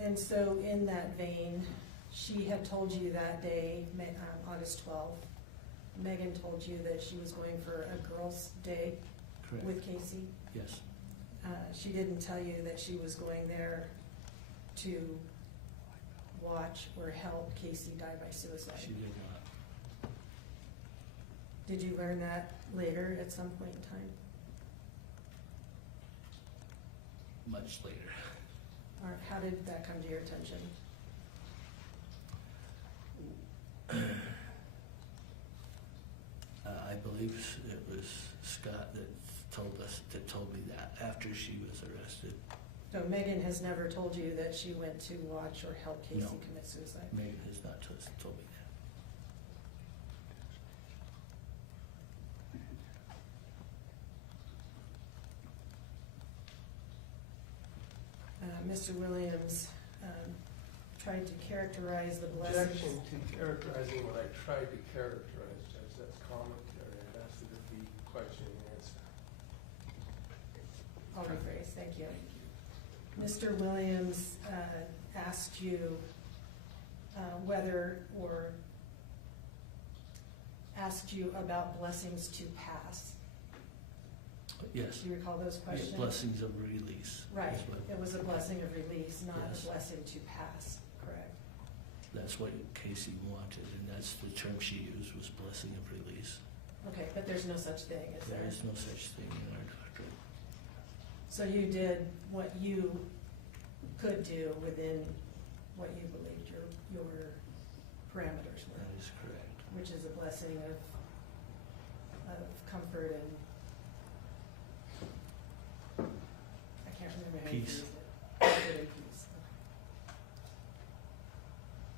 And so in that vein, she had told you that day, August 12th, Meggan told you that she was going for a girls' day Correct. with Kacee. Yes. She didn't tell you that she was going there to watch or help Kacee die by suicide. She did not. Did you learn that later at some point in time? Much later. Or how did that come to your attention? I believe it was Scott that told me that after she was arrested. So Meggan has never told you that she went to watch or help Kacee No. commit suicide? Megan has not told me that. Mr. Williams tried to characterize the blessings. Objection to characterizing what I tried to characterize, Judge, that's commentary. I'd ask that it be question and answer. I'll rephrase, thank you. Mr. Williams asked you whether or asked you about blessings to pass. Yes. Do you recall those questions? Blessings of release. Right, is what- it was a blessing of release, not Yes. a blessing to pass, correct? That's what Kacee wanted, and that's the term she used, was blessing of release. Okay, but there's no such thing, is There there? is no such thing in our doctrine. So you did what you could do within what you believed your parameters were, That is correct. which is a blessing of comfort and, I can't remember how you Peace. phrased it. Comfort and peace.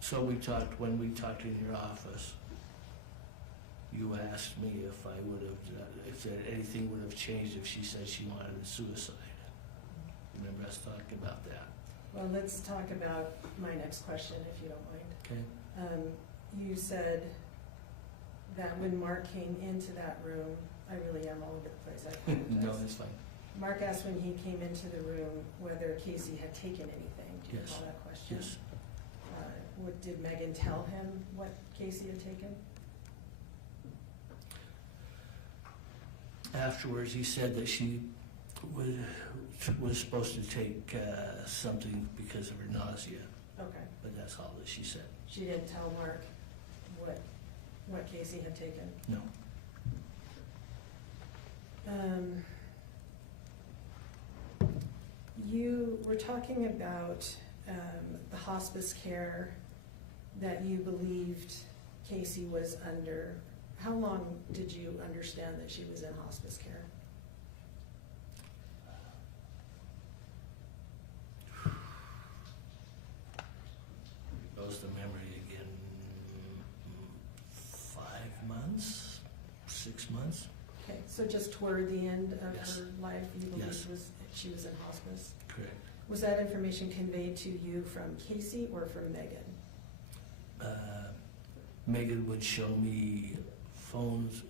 So when we talked in your office, you asked me if I would have, if anything would have changed if she said she wanted a suicide. Remember us talking about that? Well, let's talk about my next question, if you don't mind. Okay. You said that when Mark came into that room, I really am all over the place, I apologize. No, it's fine. Mark asked when he came into the room whether Kacee had taken anything. Do you Yes. recall that question? Yes. Did Meggan tell him what Kacee had taken? Afterwards, he said that she was supposed to take something because of her nausea, Okay. but that's all that she said. She didn't tell Mark what Kacee had taken? No. You were talking about the hospice care that you believed Kacee was under, how long did you understand that she was in hospice care? Goes to memory again, 5 months, 6 months? Okay, so just toward the end of Yes. her life, you Yes. believed she was in hospice? Correct. Was that information conveyed to you from Kacee or from Meggan? Meggan would show me phones,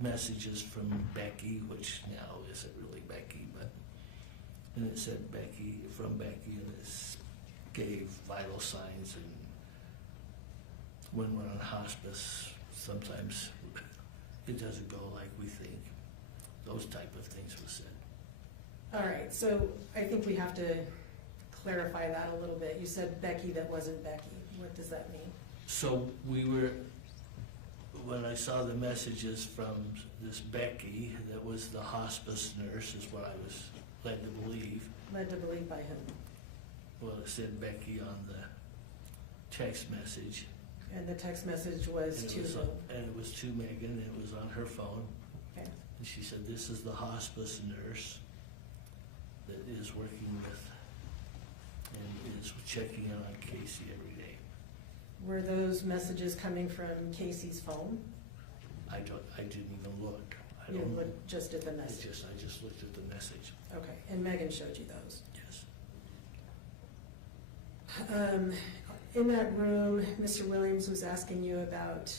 messages from Becky, which now isn't really Becky, but, and it said Becky, from Becky, and it gave vital signs, and when we're on hospice, sometimes it doesn't go like we think. Those type of things were said. All right, so I think we have to clarify that a little bit. You said Becky that wasn't Becky. What does that mean? So we were, when I saw the messages from this Becky, that was the hospice nurse, is what I was led to believe. Led to believe by whom? Well, it said Becky on the text message. And the text message was And to it was, whom? and it was to Meggan, and it was on her phone. Okay, And she said, this is the hospice nurse that is working with and is checking in on Kacee every day. were those messages coming from Kacee's phone? I didn't even look. I You don't, looked just at the I message? just looked at the message, Okay, and Meggan showed you those? yes. In that room, Mr. Williams was asking you about,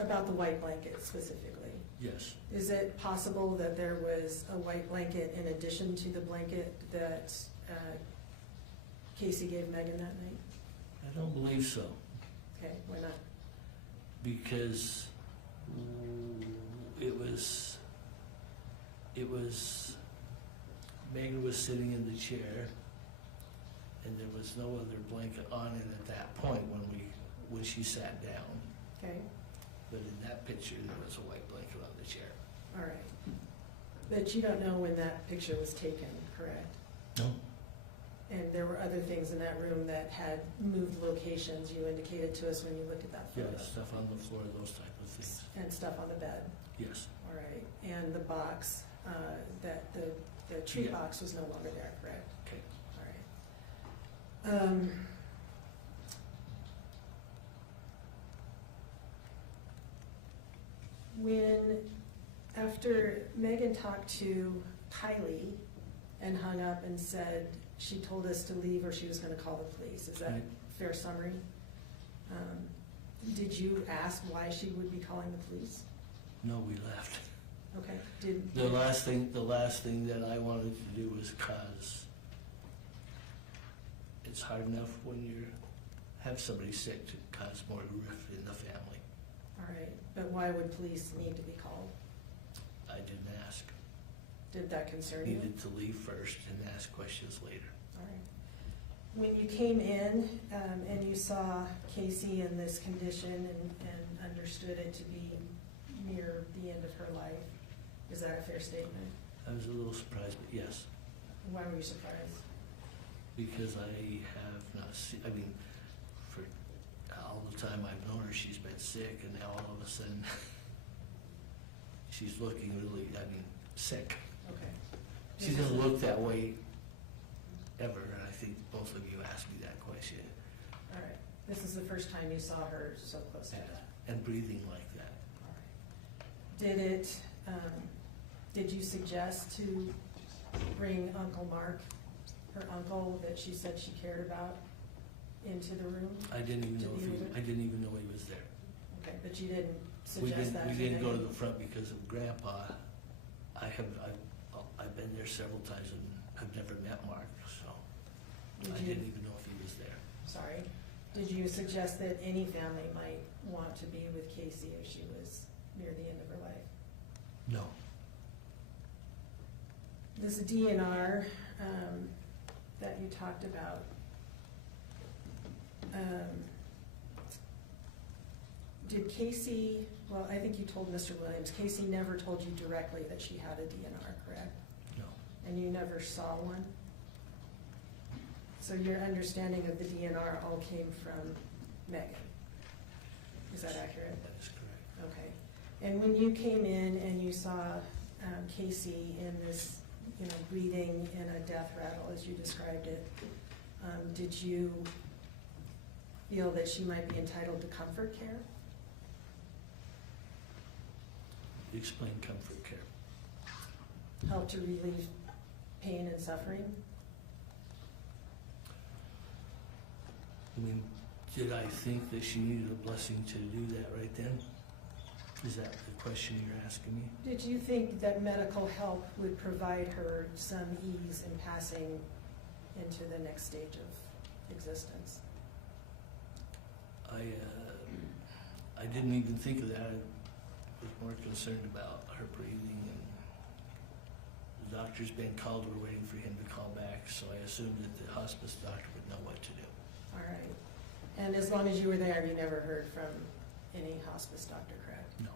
about the white blanket specifically. Yes, Is it possible that there was a white blanket in addition to the blanket that Kacee gave Meggan that night? I don't believe so, Okay, why not? because it was, Meggan was sitting in the chair, and there was no other blanket on it at that point when she sat down. Okay, But in that picture, there was a white blanket on the chair. all right. But you don't know when that picture was taken, correct? No. And there were other things in that room that had moved locations, you indicated to us when you looked at that Yeah, photo? stuff on the floor, those type of things. And stuff on the bed, Yes, all right. And the box, that the tree Yeah. box was no longer there, correct? okay. All right. After Meggan talked to Kylie and hung up and said she told us to leave or she was gonna call the police, is that Right. a fair summary? Did you ask why she would be calling the police? No, we left. Okay, did. The last thing that I wanted to do was cause, it's hard enough when you have somebody sick to cause more rift in the family. All right, but why would police need to be called? I didn't ask. Did that concern you? Needed to leave first and ask questions later. All right. When you came in, and you saw Kacee in this condition and understood it to be near the end of her life, is that a fair statement? I was a little surprised, but yes, Why were you surprised? because I have not seen, I mean, for all the time I've known her, she's been sick, and now all of a sudden, she's looking really, sick. Okay. She doesn't look that way ever, and I think both of you asked me that question. All right. This is the first time you saw her so close to that. And breathing like that. All right. Did you suggest to bring Uncle Mark, her uncle that she said she cared about, into the room? I didn't even know Did I didn't even know he was there. Okay, but you didn't We suggest that? didn't, we didn't go to Meggan? the front because of Grandpa. I've been there several times and have never met Mark, so I Did you- didn't even know if he was there. Sorry. Did you suggest that any family might want to be with Kacee if she was near the end of her life? No. This DNR that you talked about, did Kacee, well, I think you told Mr. Williams, Kacee never told you directly that she had a DNR, correct? No. And you never saw one? So your understanding of the DNR all came from Meggan? Is that accurate? That is correct. Okay. And when you came in and you saw Kacee in this, breathing in a death rattle, as you described it, did you feel that she might be entitled to comfort care? Explain comfort care. Help to relieve pain and suffering? I mean, did I think that she needed a blessing to do that right then? Is that the question you're asking me? Did you think that medical help would provide her some ease in passing into the next stage of existence? I didn't even think of that. I was more concerned about her breathing, and the doctor's been called. We're waiting for him to call back, so I assumed that the hospice doctor would know what to do. All right. And as long as you were there, you never heard from any hospice doctor, correct? No.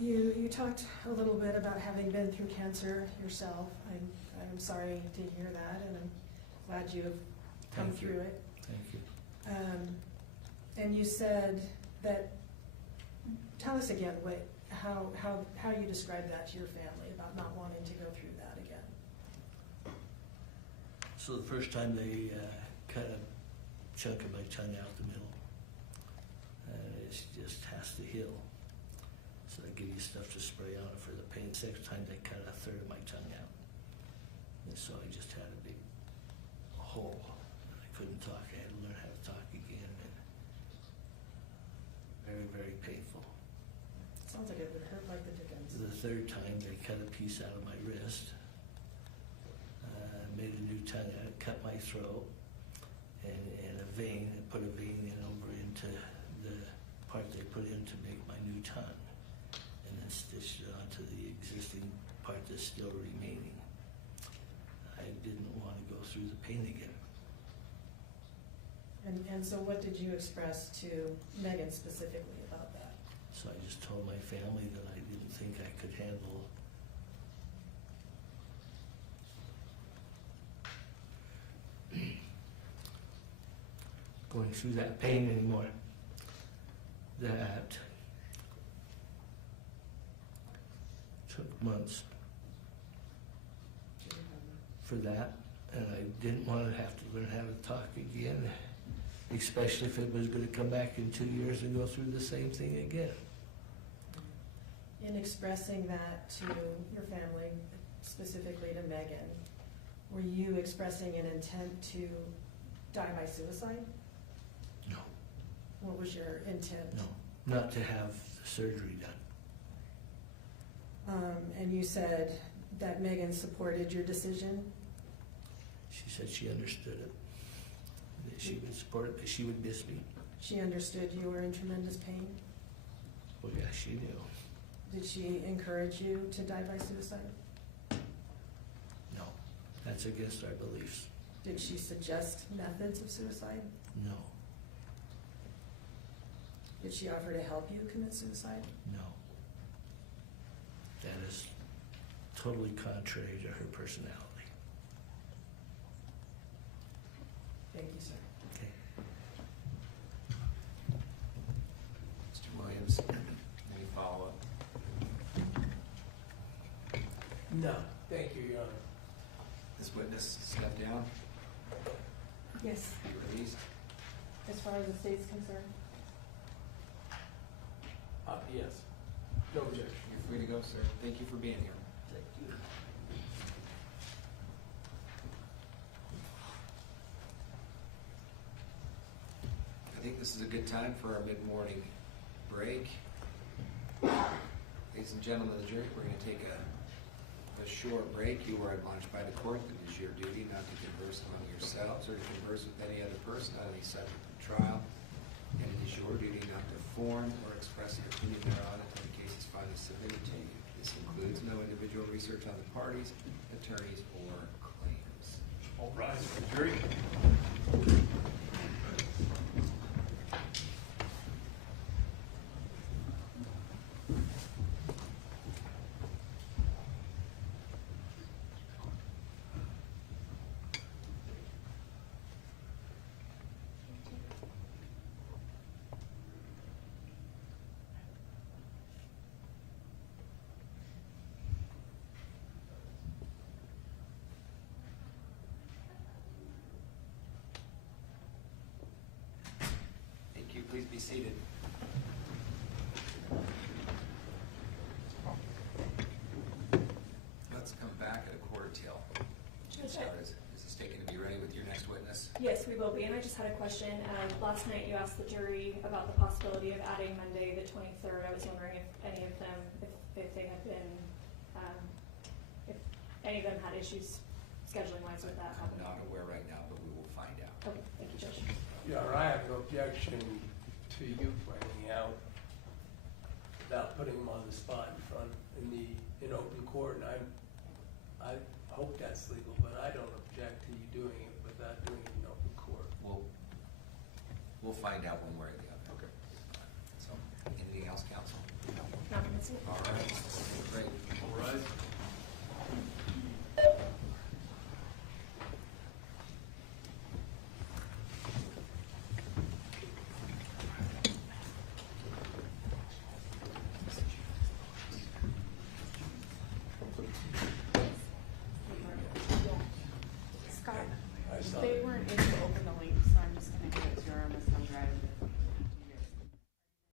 You talked a little bit about having been through cancer yourself. I'm sorry to hear that, and I'm glad you have come Thank you. through it. Thank you. And you said that, tell us again how you described that to your family about not wanting to go through that again. So the first time they cut a chunk of my tongue out the middle, it just has to heal. So they give you stuff to spray on it for the pain. Second time they cut a third of my tongue out. And so I just had a big hole. I couldn't talk. I had to learn how to talk again. And very, very painful. Sounds like it would hurt like the dickens. The third time they cut a piece out of my wrist, made a new tongue out, cut my throat, and a vein, and put a vein in over into the part they put in to make my new tongue, and then stitched it onto the existing part that's still remaining. I didn't want to go through the pain again. And so what did you express to Meggan specifically about that? So I just told my family that I didn't think I could handle going through that pain anymore. That took months for that, and I didn't want to have to learn how to talk again, especially if it was going to come back in 2 years and go through the same thing again. In expressing that to your family, specifically to Meggan, were you expressing an intent to die by suicide? No, What was your intent? no, not to have the surgery done. And you said that Meggan supported your decision? She said she understood it, that she would support it, that she would miss me. She understood you were in tremendous pain? Well, yeah, she knew. Did she encourage you to die by suicide? No, that's against our beliefs. Did she suggest methods of suicide? No, Did she offer to help you commit suicide? no. That is totally contrary to her personality. Thank you, sir. Okay. Mr. Williams, any follow-up? No, thank you, Your Honor. This witness step down, Yes, be released. as far as the state's concerned. Yes. No objection. You're free to go, sir. Thank you for being here. Thank you. I think this is a good time for our mid-morning break. Ladies and gentlemen of the jury, we're going to take a short break. You were admonished by the court that it is your duty not to converse among yourselves or to converse with any other person on any subject of trial. And it is your duty not to form or express your opinion thereon until the case is finally submitted to you. This includes no individual research on the parties, attorneys, or claims. All rise for the jury. seated. Let's come back at a quarter till. Is the state going to be ready with your next witness? Yes, we will be, and I just had a question. Last night you asked the jury about the possibility of adding Monday, the 23rd. I was wondering if any of them, if they had been, if any of them had issues scheduling wise with that. I'm not aware right now, but we will find out. Okay, thank you, Judge. Yeah, I have no objection to you finding out without putting them on the spot in open court, and I hope that's legal, but I don't object to you doing it without doing it in open court. We'll find out when we're